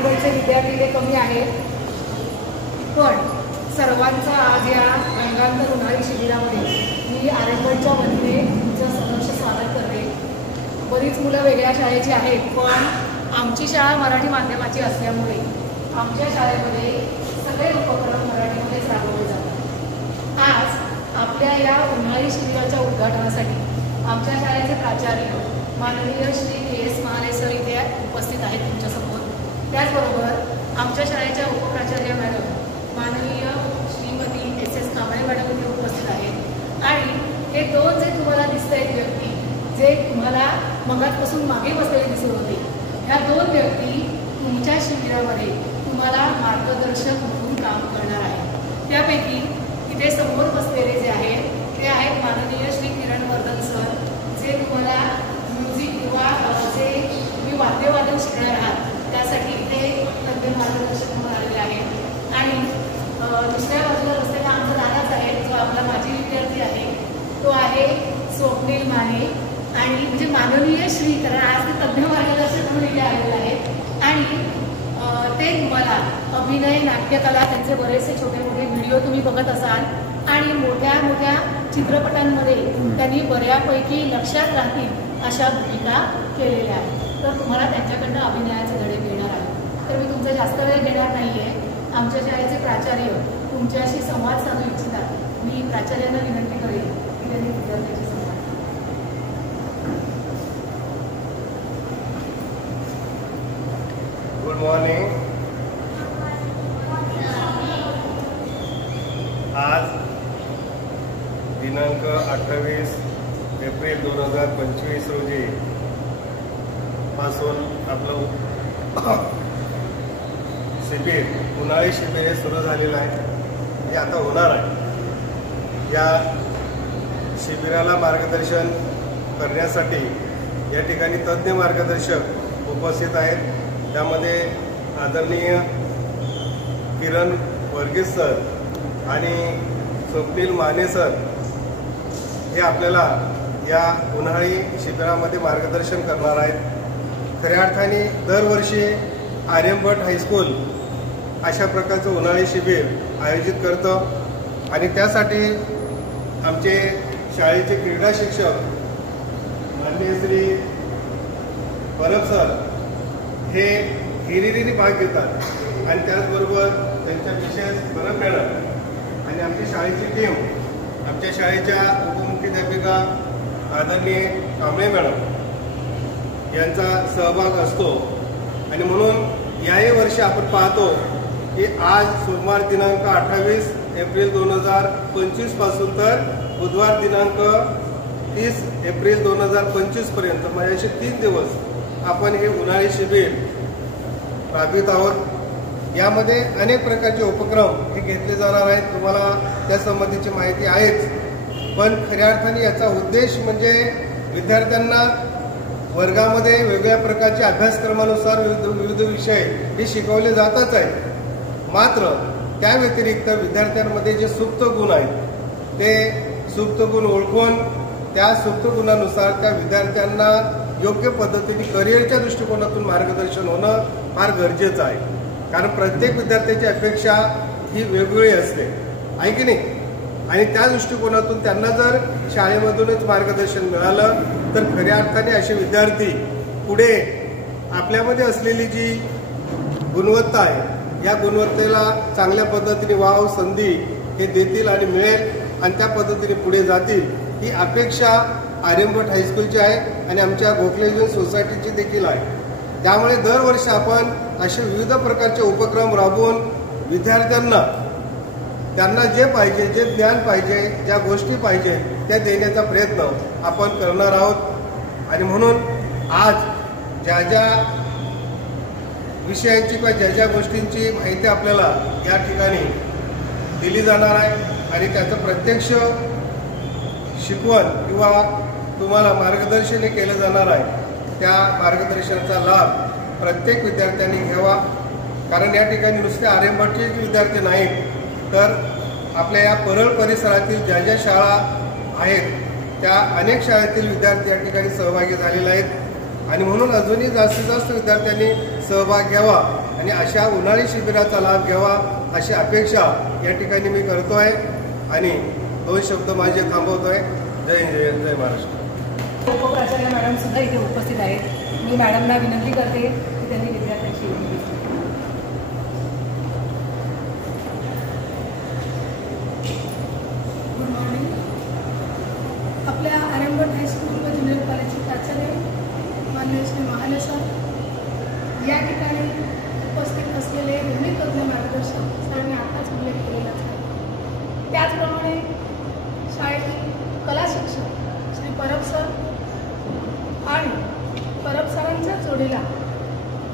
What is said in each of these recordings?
आर्यनगरचे विद्यार्थी ते कमी आहेत, पण सर्वांचा आज या रंगांतर उन्हाळी शिबिरामध्ये मी आर्यनगरच्या वतीने तुमचं सहर्ष स्वागत करते. बरीच मुलं वेगळ्या शाळेची आहेत, पण आमची शाळा मराठी माध्यमाची असल्यामुळे आमच्या शाळेमध्ये सगळे उपक्रम मराठीमध्येच राबवले जातात. आज आपल्या या उन्हाळी शिबिराच्या उद्घाटनासाठी आमच्या शाळेचे प्राचार्य माननीय श्री के.एस. महाले सर इथे उपस्थित आहेत तुमच्यासमोर. त्याचबरोबर आमच्या शाळेच्या उपप्राचार्य मॅडम माननीय श्रीमती S.S. कांबळे मॅडम इथे उपस्थित आहेत. आणि हे दोन जे तुम्हाला दिसत आहेत व्यक्ती, जे तुम्हाला मगाचपासून मागे बसलेले दिसत होते, ह्या दोन व्यक्ती तुमच्या शिबिरामध्ये तुम्हाला मार्गदर्शक म्हणून काम करणार आहेत. त्यापैकी इथे समोर बसलेले जे आहेत ते आहेत माननीय श्री किरण वर्धन सर, जे तुम्हाला म्युझिक किंवा जे तुम्ही वाद्यवादन शिकणार आहात त्यासाठी इथे तज्ञ मार्गदर्शक म्हणून आलेले आहेत. आणि दुसऱ्या बाजूला बसलेला आमचा दादाच आहे, जो आपला माजी विद्यार्थी आहे, तो आहे स्वप्नील माने. आणि म्हणजे माननीय श्री, कारण आज ते तज्ञ मार्गदर्शक म्हणून इथे आलेले आहेत. आणि ते तुम्हाला अभिनय, नाट्यकला, त्यांचे बरेचसे छोटे मोठे व्हिडिओ तुम्ही बघत असाल आणि मोठ्या मोठ्या चित्रपटांमध्ये त्यांनी बऱ्यापैकी लक्षात राहतील अशा भूमिका केलेल्या आहेत. तर तुम्हाला त्यांच्याकडनं अभिनयाचे धडे मिळणार आहेत. तर मी तुमचा जास्त वेळ घेणार नाही आहे. आमच्या शाळेचे प्राचार्य तुमच्याशी संवाद साधू इच्छितात. मी प्राचार्यांना विनंती करेन की त्यांनी विद्यार्थ्यांशी संवाद. Good morning. आज दिनांक 28 एप्रिल 2025 रोजी पासून आपलं शिबिर, उन्हाळी शिबिर हे सुरू झालेलं आहे. हे आता होणार आहे. या शिबिराला मार्गदर्शन करण्यासाठी या ठिकाणी तज्ज्ञ मार्गदर्शक उपस्थित आहेत. त्यामध्ये आदरणीय किरण वर्गीस सर आणि स्वप्नील माने सर हे आपल्याला या उन्हाळी शिबिरामध्ये मार्गदर्शन करणार आहेत. खऱ्या अर्थाने दरवर्षी आर्यभट्ट हायस्कूल अशा प्रकारचं उन्हाळी शिबिर आयोजित करतं आणि त्यासाठी आमचे शाळेचे क्रीडा शिक्षक माननीय श्री परब सर हे हिरिरीने भाग घेतात आणि त्याचबरोबर त्यांच्या विशेष परब मॅडम आणि आमची शाळेची टीम, आमच्या शाळेच्या उपमुख्याध्यापिका आदरणीय कांबळे मॅडम यांचा सहभाग असतो. आणि म्हणून याही वर्षी आपण पाहतो की आज सोमवार दिनांक 28 एप्रिल 2025 पासून तर बुधवार दिनांक 30 एप्रिल 2025 पर्यंत म्हणजे असे 3 दिवस आपण हे उन्हाळी शिबिर राबवित आहोत. यामध्ये अनेक प्रकारचे उपक्रम हे घेतले जाणार आहेत. तुम्हाला त्या संबंधीची माहिती आहेच, पण खऱ्या अर्थाने याचा उद्देश म्हणजे विद्यार्थ्यांना वर्गामध्ये वेगवेगळ्या प्रकारच्या अभ्यासक्रमानुसार विविध विषय हे शिकवले जातच आहेत. मात्र त्या व्यतिरिक्त विद्यार्थ्यांमध्ये जे सुप्त गुण आहेत ते सुप्त गुण ओळखून त्या सुप्त गुणानुसार त्या विद्यार्थ्यांना योग्य पद्धतीने करिअरच्या दृष्टिकोनातून मार्गदर्शन होणं फार गरजेचं आहे. कारण प्रत्येक विद्यार्थ्याची अपेक्षा ही वेगवेगळी असते, आहे की नाही. आणि त्या दृष्टिकोनातून त्यांना जर शाळेमधूनच मार्गदर्शन मिळालं तर खऱ्या अर्थाने असे विद्यार्थी पुढे आपल्यामध्ये असलेली जी गुणवत्ता आहे या गुणवत्तेला चांगल्या पद्धतीने वाव, संधी हे देतील आणि मिळेल आणि त्या पद्धतीने पुढे जातील ही अपेक्षा आर्यभट्ट हायस्कूलची आहे आणि आमच्या गोखले सोसायटीची देखील आहे. त्यामुळे दरवर्षी आपण असे विविध प्रकारचे उपक्रम राबवून विद्यार्थ्यांना त्यांना जे पाहिजे, जे ज्ञान पाहिजे, ज्या गोष्टी पाहिजे त्या देण्याचा प्रयत्न आपण करणार आहोत. आणि म्हणून आज ज्या ज्या विषयांची किंवा ज्या ज्या गोष्टींची माहिती आपल्याला या ठिकाणी दिली जाणार आहे आणि त्याचं प्रत्यक्ष शिकवण किंवा तुम्हाला मार्गदर्शन केलं जाणार आहे, त्या मार्गदर्शनाचा लाभ प्रत्येक विद्यार्थ्यांनी घ्यावा. कारण या ठिकाणी नुसते आर्यभट्टचेच विद्यार्थी नाहीत, तर आपल्या या परळ परिसरातील ज्या ज्या शाळा आहेत त्या अनेक शाळेतील विद्यार्थी या ठिकाणी सहभागी झालेले आहेत. आणि म्हणून अजूनही जास्तीत जास्त विद्यार्थ्यांनी सहभाग घ्यावा आणि अशा उन्हाळी शिबिराचा लाभ घ्यावा अशी अपेक्षा या ठिकाणी मी करतोय आणि 2 शब्द माझे थांबवतोय. जय हिंद, जय महाराष्ट्र. उपप्राचार्य मॅडम सुद्धा इथे उपस्थित आहेत. मी मॅडमना विनंती करते की त्यांनी विद्यार्थ्यांची गुड मॉर्निंग. आपल्या आरंभट हायस्कूल व ज्युनियर कॉलेजचे प्राचार्य माननीय श्री महाले सर, या ठिकाणी उपस्थित असलेले भूमितज्ञ मार्गदर्शक सरांनी आताच उल्लेख केलेला आहे. त्याचप्रमाणे शाळेतील कला शिक्षक श्री परब सर आणि परब सरांच्या जोडीला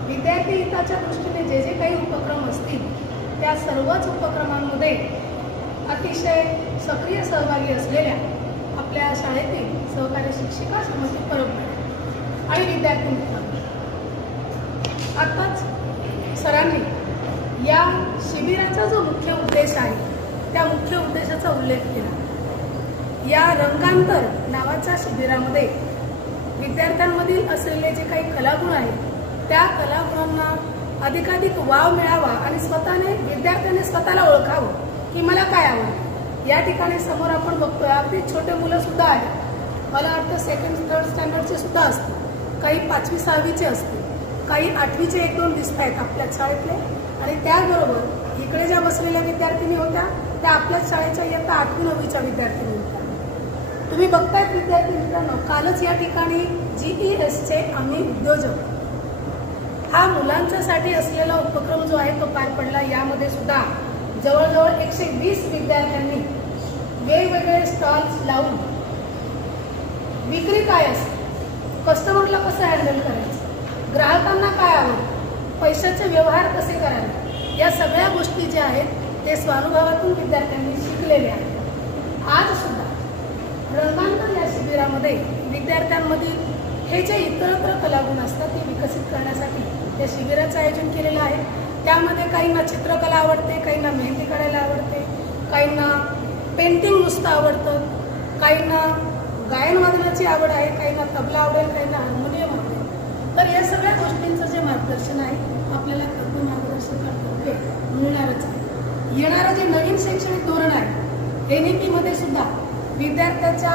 विद्यार्थी हिताच्या दृष्टीने जे जे काही उपक्रम असतील त्या सर्वच उपक्रमांमध्ये अतिशय सक्रिय सहभागी असलेल्या आपल्या शाळेतील सहकारी शिक्षिका श्रीमती परब मॅडम आणि विद्यार्थी मित्रांनो, आत्ताच सरांनी या शिबिराचा जो मुख्य उद्देश आहे त्या मुख्य उद्देशाचा उल्लेख केला. या रंगांतर नावाच्या शिबिरामध्ये विद्यार्थ्यांमधील असलेले जे काही कलागुण आहेत त्या कलागुणांना अधिकाधिक वाव मिळावा आणि विद्यार्थ्याने स्वतःला ओळखावं की मला काय आवडतं. या ठिकाणी समोर आपण बघतोय अगदी छोटे मुलं सुद्धा आहेत. मला वाटतं 2nd 3rd स्टँडर्डचे सुद्धा असतील, काही 5वी 6वीचे असतील, काही 8वीचे 1-2 दिसत आहेत आपल्या शाळेतले. आणि त्याचबरोबर इकडे ज्या बसलेल्या विद्यार्थिनी होत्या त्या आपल्याच शाळेच्या इयत्ता 8वी 9वीच्या विद्यार्थिनी होत्या. तुम्ही बघतायत विद्यार्थी मित्रांनो, कालच या ठिकाणी GESचे आम्ही उद्योजक हा मुलांच्यासाठी असलेला उपक्रम जो आहे तो पार पडला. यामध्ये सुद्धा जवळजवळ 120 विद्यार्थ्यांनी वेगवेगळे स्टॉल्स लावून विक्री काय असते, कस्टमरला कसं हँडल करायचं, ग्राहकांना काय आवडतं, पैशाचे व्यवहार कसे करावे, या सगळ्या गोष्टी ज्या आहेत ते स्वानुभवातून विद्यार्थ्यांनी शिकलेले आहेत. आज सुद्धा रंगांतर या शिबिरामध्ये विद्यार्थ्यांमधील हे जे इतरत्र कलागुण असतात ते विकसित करण्यासाठी या शिबिराचं आयोजन केलेलं आहे. त्यामध्ये काहींना चित्रकला आवडते, काहींना मेहंदी काढायला आवडते, काहींना पेंटिंग नुसतं आवडतं, काहींना गायन वादनाची आवड आहे, काहींना तबला आवडेल, काहींना हार्मोनियम आवडेल. तर या सगळ्या गोष्टींचं जे मार्गदर्शन आहे आपल्याला तत्व मार्गदर्शकांतर्फे मिळणारच आहे. येणारं जे नवीन शैक्षणिक धोरण आहे NEP मध्ये सुद्धा विद्यार्थ्याच्या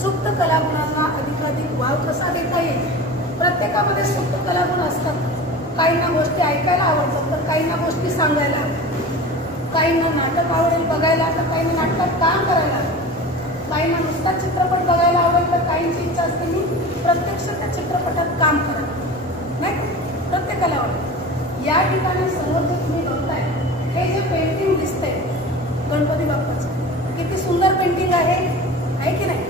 सुप्त कलागुणांना अधिकाधिक वाव कसा देता येईल. प्रत्येकामध्ये सुप्त कलागुण असतात. काहींना गोष्टी ऐकायला आवडतात तर काहींना गोष्टी सांगायला आवडतात, काहींना नाटक आवडेल बघायला तर काहींना नाटकात काम करायला आवडेल, काहींना नुसता चित्रपट बघायला आवडेल तर काहींची इच्छा असते मी प्रत्यक्ष त्या चित्रपटात काम करायला, नाही प्रत्येकाला आवडेल. या ठिकाणी समोर जे तुम्ही बघताय हे जे पेंटिंग दिसतंय गणपती बाप्पाचं, किती सुंदर पेंटिंग आहे की नाही.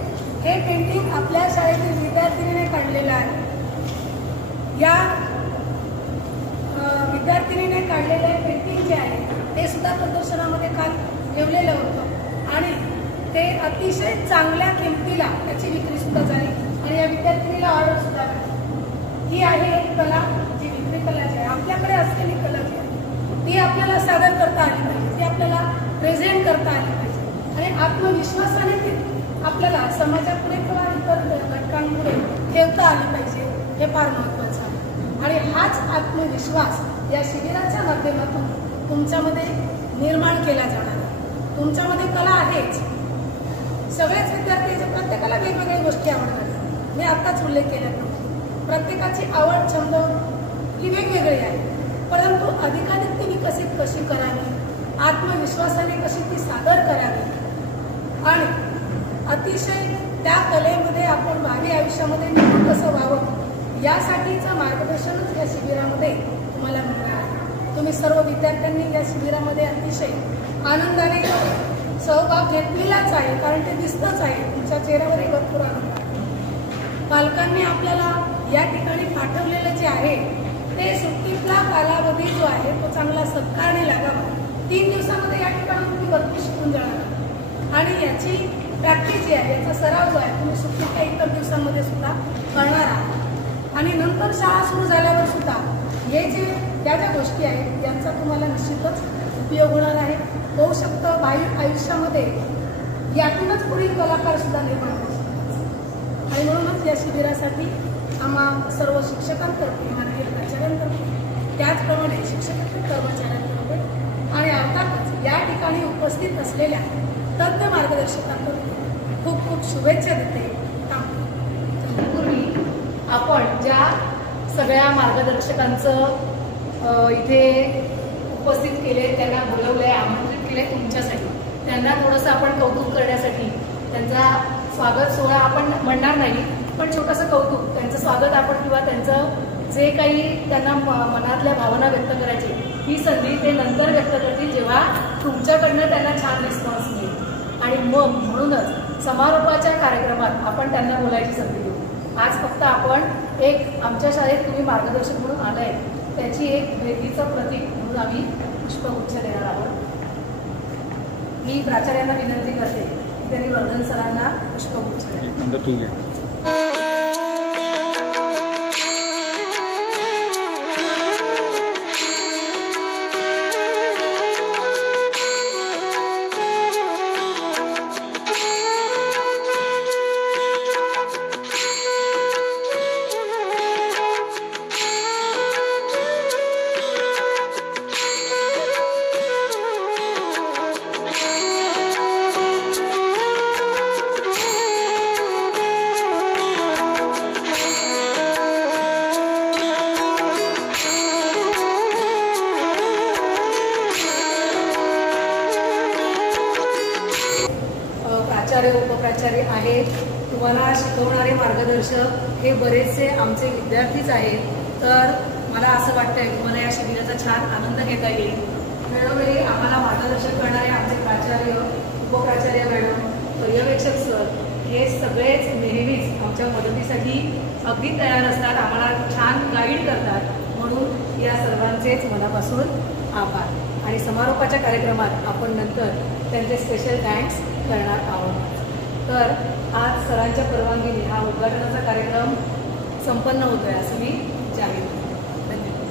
हे पेंटिंग आपल्या शाळेतील विद्यार्थिनीने काढलेलं आहे. या विद्यार्थिनीने काढलेले पेंटिंग जे आहे ते सुद्धा प्रदर्शनामध्ये काल ठेवलेलं होतं आणि ते अतिशय चांगल्या किमतीला त्याची विक्री सुद्धा झाली आणि या विद्यार्थिनीला ऑर्डर सुद्धा मिळाली. ही आहे एक कला, जी विक्री कला जी आहे आपल्याकडे असलेली कला जी आहे ती आपल्याला सादर करता आली पाहिजे, ती आपल्याला प्रेझेंट करता आली पाहिजे आणि आत्मविश्वासाने ती आपल्याला समाजापुढे किंवा इतर घटकांपुढे ठेवता आली पाहिजे. हे फार महत्त्वाचं आहे आणि हाच आत्मविश्वास या शिबिराच्या माध्यमातून तुमच्यामध्ये निर्माण केला जाणार आहे. तुमच्यामध्ये कला आहेच, सगळेच विद्यार्थी प्रत्येकाला वेगवेगळ्या गोष्टी आवडतात. मी आत्ताच उल्लेख केला प्रत्येकाची आवड छंद ही वेगवेगळी आहे, परंतु अधिकाधिक ती विकसित कशी करावी, आत्मविश्वासाने कशी ती सादर करावी आणि अतिशय त्या कलेमध्ये आपण भावी आयुष्यामध्ये निपुण कसं व्हावं यासाठीचं मार्गदर्शनच या शिबिरामध्ये तुम्हाला मिळणार आहे. तुम्ही सर्व विद्यार्थ्यांनी या शिबिरामध्ये अतिशय आनंदाने सहभाग घेतलेलाच आहे, कारण ते दिसतंच आहे तुमच्या चेहऱ्यावरही भरपूर आनंद आहे. पालकांनी आपल्याला या ठिकाणी पाठवलेलं जे आहे ते सुट्टीतला कालावधी जो आहे तो चांगला सत्कारने लागावा. 3 दिवसामध्ये या ठिकाणी तुम्ही भरपूर शिकून जाणार आणि याची प्रॅक्टिस जी आहे, याचा सराव जो आहे तुम्ही सुट्टीच्या इतर दिवसांमध्ये सुद्धा करणार आहात आणि नंतर शाळा सुरू झाल्यावर सुद्धा हे जे ज्या गोष्टी आहेत यांचा तुम्हाला निश्चितच उपयोग होणार आहे. होऊ शकतं भावी आयुष्यामध्ये यातूनच पुढील कलाकार सुद्धा निर्माण होऊ शकतात आणि म्हणूनच या शिबिरासाठी आम्हा सर्व शिक्षकांतर्फे माननीय प्राचार्यांतर्फे त्याचप्रमाणे शिक्षकेतर कर्मचाऱ्यांबरोबर आणि अर्थातच या ठिकाणी उपस्थित असलेल्या तज्ज्ञ मार्गदर्शकांकडून खूप खूप शुभेच्छा देते. पूर्वी आपण ज्या सगळ्या मार्गदर्शकांचं इथे उपस्थित केले, त्यांना बोलवले, आमंत्रित केले तुमच्यासाठी, त्यांना थोडंसं आपण कौतुक करण्यासाठी त्यांचा स्वागत सोहळा आपण म्हणणार नाही, पण छोटंसं कौतुक, त्यांचं स्वागत आपण किंवा त्यांचं जे काही त्यांना मनातल्या भावना व्यक्त करायची ही संधी ते नंतर व्यक्त करतील, जेव्हा तुमच्याकडनं त्यांना छान रिस्पॉन्स मिळेल. आणि मग म्हणूनच समारोपाच्या कार्यक्रमात आपण त्यांना बोलायची संधी देऊ. आज फक्त आपण एक आमच्या शाळेत तुम्ही मार्गदर्शक म्हणून आलाय त्याची एक भेटीचं प्रतीक म्हणून आम्ही पुष्पगुच्छ देणार आहोत. मी प्राचार्यांना विनंती करते की त्यांनी वर्धन सरांना पुष्पगुच्छ द्या. उपप्राचार्य आहेत, तुम्हाला शिकवणारे मार्गदर्शक हे बरेचसे आमचे विद्यार्थीच आहेत. तर मला असं वाटतंय तुम्हाला या शिबिराचा छान आनंद घेता येईल. वेळोवेळी आम्हाला मार्गदर्शन करणारे आमचे प्राचार्य, उपप्राचार्य मॅडम, पर्यवेक्षक सर हे सगळेच नेहमीच आमच्या मदतीसाठी अगदी तयार असतात, आम्हाला छान गाईड करतात. म्हणून या सर्वांचेच मनापासून आभार. आणि समारोपाच्या कार्यक्रमात आपण नंतर त्यांचे स्पेशल थँक्स करणार आहोत. तर आज सरांच्या परवानगीने हा उद्घाटनाचा कार्यक्रम संपन्न होतोय असं मी जाहीर करतो. धन्यवाद.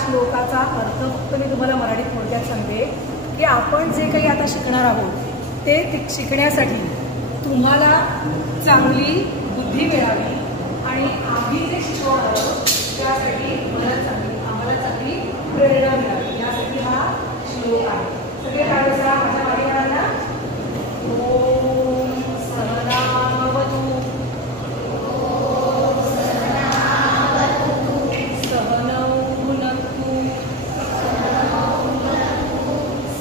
श्लोकाचा अर्थ फक्त मी तुम्हाला मराठीत थोडक्यात सांगते की आपण जे काही आता शिकणार आहोत ते शिकण्यासाठी तुम्हाला चांगली बुद्धी मिळावी आणि आम्ही जे शिकवणार आहोत त्यासाठी आम्हाला चांगली प्रेरणा मिळावी, यासाठी हा श्लोक आहे. सगळे काळजा माझ्या परिवारांना ओम सहनावतु सहनौ भुनक्तु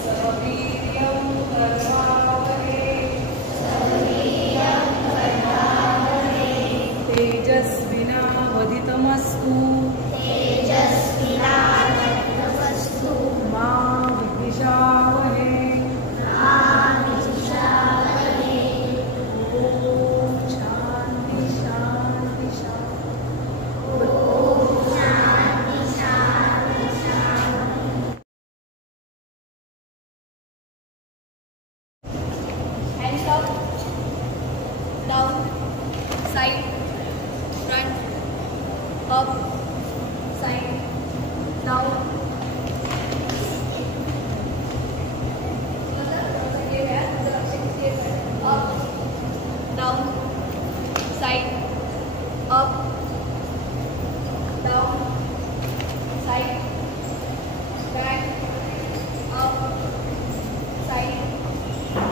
सहवीर्यं कर्वावहै तेजस्विनावधितमस्तु मा विद्विषावहै. Down, side, front, up, side, down. Up, down, side, up, down, side, back, up, side,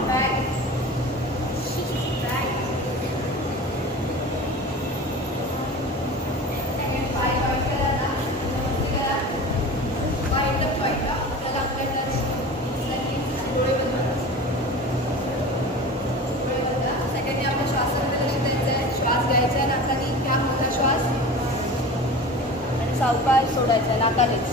back. सावकाश सोडायचा नाकानेच.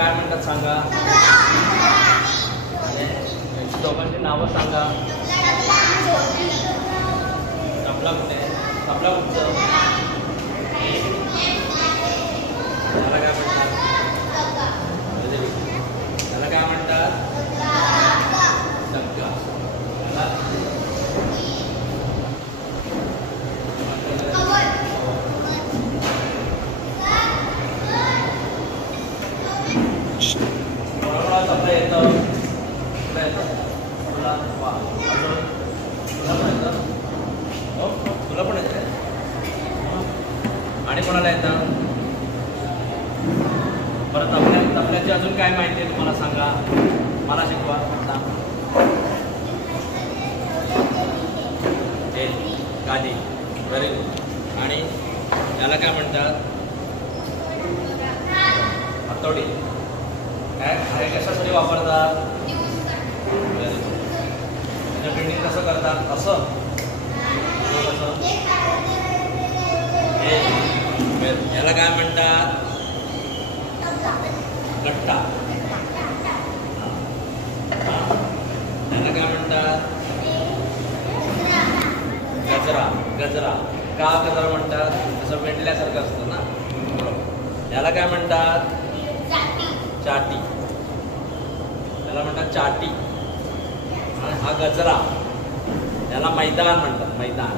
काय म्हणतात सांगा. यांची दोघांची नावं सांगा. तबला कुठे आहे? तबला कुठचं? त्याला काय म्हणतात? त्याला काय म्हणतात? डग्गा. कोणाकोणाला तबला येतं? तुला येतं? तुला वा तुला पण येतं? हो तुला पण येतं. आणि कोणाला येतं? बरं तबल्याची अजून काय माहिती आहे तुम्हाला सांगा. मला शिकवा. हे गादी. Very good. आणि याला काय म्हणतात? हातोडी. काय हे कशासाठी वापरतात? बिल्डिंग कसं करतात? असं कसं? याला काय म्हणतात? गट्टा. याला काय म्हणतात? गजरा. गजरा का गजरा म्हणतात? असं मेंढल्यासारखं असतं ना. बरोबर. याला काय म्हणतात? चाटी. याला म्हणतात चाटी. हा गजरा. याला मैदान म्हणतात. मैदान.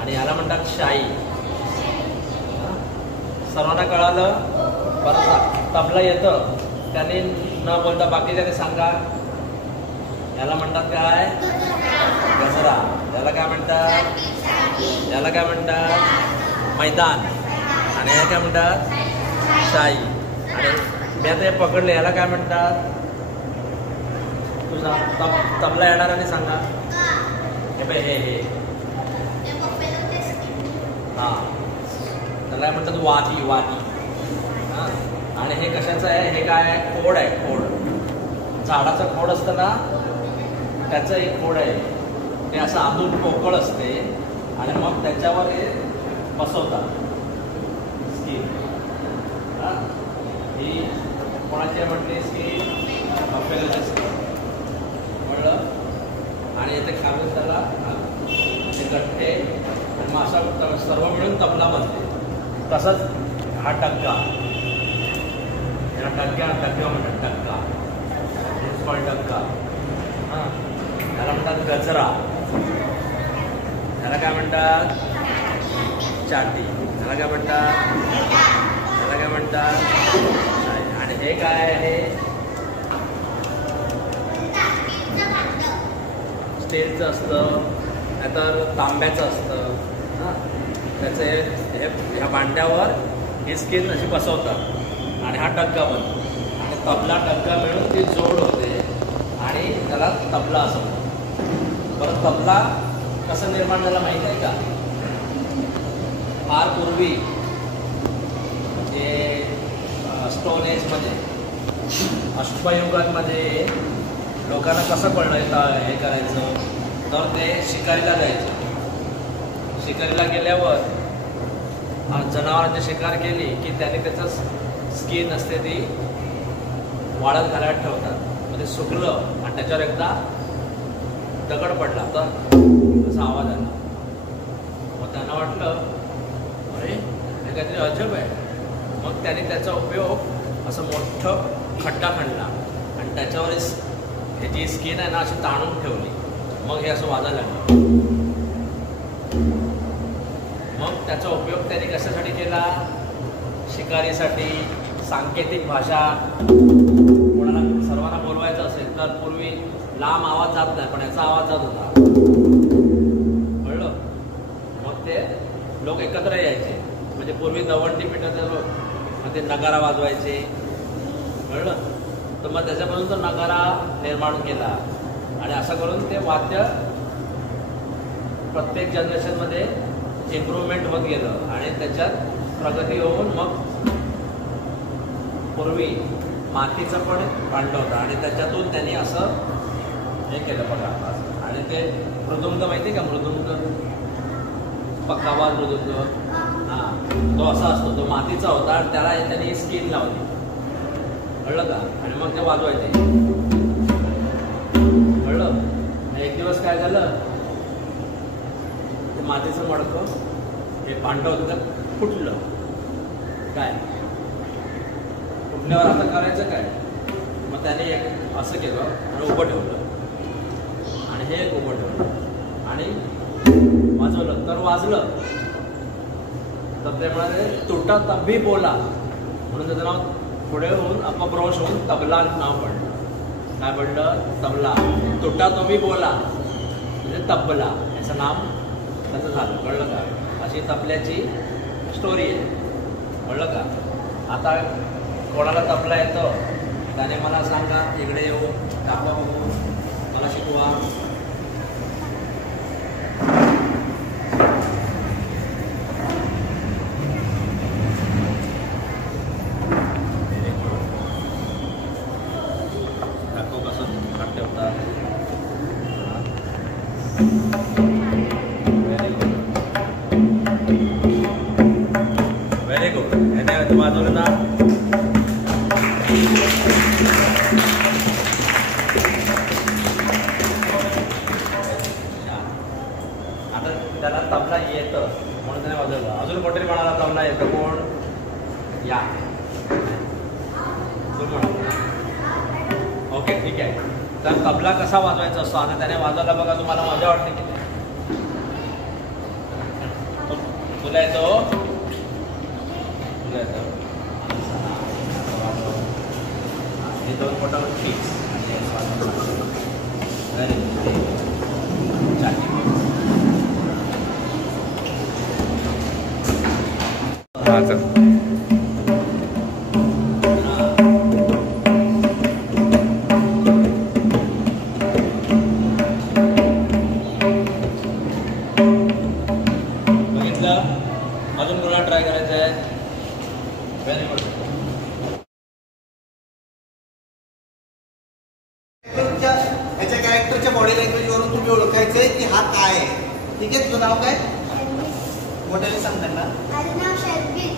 आणि याला म्हणतात शाई. सर्वांना कळालं? बरं. तबला येतं त्याने न बोलता बाकी त्याने सांगा. याला म्हणतात काय? गजरा. याला काय म्हणतात? याला काय म्हणतात? मैदान. आणि याला काय म्हणतात? शाई. आणि मी आता हे पकडले. याला काय म्हणतात? तुझा तबला येणाऱ्याने सांगा. हे बाई हे हां त्याला काय म्हणतात? वादी. वादी. हां. आणि हे कशाचं आहे? हे काय आहे? खोड आहे. खोड. झाडाचं खोड असतं ना त्याचं एक खोड आहे. ते असं आतून पोकळ असते आणि मग त्याच्यावर हे बसवतात स्कीम. हां ही कोणाची म्हटलीस की बफेलोची स्कीम म्हणलं. आणि इथे खालून त्याला ते गठ्ठे आणि मग असा सर्व मिळून तबला बनते. तसंच हा टक्का. याला टक्का म्हणतात. टक्का. प्रिन्सिपल टक्का. हां त्याला म्हणतात गजरा. त्याला काय म्हणतात? चाटी. त्याला काय म्हणतात? त्याला काय म्हणतात? आणि हे काय आहे? स्टीलचं असतं नाहीतर तांब्याचं असतं. हां त्याचं हे ह्या भांड्यावर ही स्किन अशी बसवतात आणि हा टक्का बनतो. आणि तबला टक्का मिळून ती जोड होते आणि त्याला तबला असं म्हणतात. बरं तबला कसं निर्माण झाला माहीत आहे का? फार पूर्वी ते स्टोन एजमध्ये अष्टयुगांमध्ये लोकांना कसं कळलं हे करायचं तर ते शिकारीला जायचं. शिकारीला गेल्यावर जनावरांची शिकार केली की त्याने त्याचं स्किन असते ती वाळत घालायला ठेवतात. मग ते सुकलं आणि त्याच्यावर एकदा दगड पडला तर असा आवाज आला. मग त्यांना वाटलं अरे हे काहीतरी अजब आहे. मग त्याने त्याचा उपयोग असं मोठं खड्डा खणला आणि त्याच्यावर ह्याची स्किन आहे ना अशी ताणून ठेवली. मग हे असं वाजायला लागलं. मग त्याचा उपयोग त्याने कशासाठी केला? शिकारीसाठी. सांकेतिक भाषा. कोणाला सर्वांना बोलवायचं असेल तर पूर्वी लांब आवाज जात नाही पण याचा आवाज जात होता. कळलं? मग ते लोक एकत्र यायचे. म्हणजे पूर्वी दवंडी पिठाचे लोक ते नगारा वाजवायचे. कळलं? तर मग त्याच्यापासून तो नगारा निर्माण केला आणि असं करून ते वाद्य प्रत्येक जनरेशनमध्ये इम्प्रूव्हमेंट होत गेलं आणि त्याच्यात प्रगती होऊन मग पूर्वी मातीचं पण भांडं होतं आणि त्याच्यातून त्यांनी असं हे केलं बघा. आणि ते मृदुंग माहिती का? मृदुंग पक्कावाज मृदुंग. हां तो असा असतो. तो मातीचा होता आणि त्याला त्यांनी स्किन लावली कळलं का? आणि मग ते वाजवायचे. कळलं? एक दिवस काय झालं, ते मातीचं मडकं हे पांढरं होतं तर फुटलं. काय फुटल्यावर आता करायचं काय? मग त्याने एक असं केलं आणि उभं ठेवलं आणि हे एक उभं ठेवलं आणि वाजवलं तर वाजलं. तर ते म्हणाले तुटा तब्बी बोला म्हणून त्याचं नाव पुढे होऊन अपभ्रंश होऊन तबला नाव पडलं. काय पडलं? तबला. तुटा तुम्ही बोला म्हणजे तबला याचं नाव त्याचं झालं. कळलं का? अशी तबल्याची स्टोरी आहे. कळलं का? आता कोणाला तबला येतं त्याने मला सांगा, इकडे येऊ, दाखवा बघू, मला शिकवा. दाखव कसं हात ठेवतात. Very good. याने वाजवलं ना. आता त्याला तबला येतं म्हणून त्याने वाजवलं. अजून कोणतरी म्हणाला तबला येतं. कोण? या ओके ठीक आहे. तर तबला कसा वाजवायचा असतो आता त्याने वाजवला बघा. तुम्हाला मजा वाटते की तुला येतो? तुला येतं? हे दोन बोटावर फिक्स. बघितलं? अजून कोणाला ट्राय करायचं आहे? Very good. याच्या कॅरेक्टरच्या बॉडी लँग्वेजवरून तुम्ही ओळखायचंय की हा काय आहे. ठीक आहे. तुझं नाव काय? मोठ्याने सांगता ना. माझं नाव शर्विन.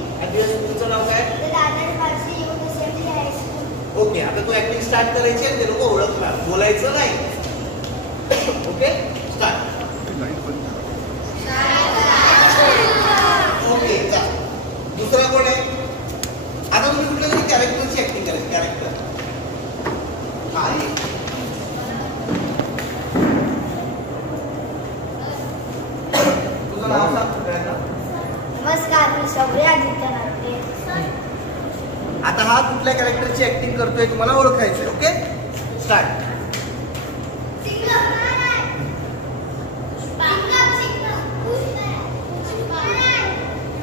तुझं नाव काय? दादर फारसी युथ असेंब्ली हायस्कूल. ओके. आता तू ऍक्टिंग स्टार्ट करायची आणि ते लोक ओळखणार. बोलायचं नाही. Okay start. ओके चल. दुसरा कोण आहे? आता तुम्ही कुठल्या तरी कॅरेक्टरची ऍक्टिंग करायची. कॅरेक्टर हा आहे. तुझं नाव सांग. नमस्कार, मी शौर्य आदित्य नाट्ये. आता हा कुठल्या कॅरेक्टरची ऍक्टिंग करतोय तुम्हाला ओळखायचंय. Okay start.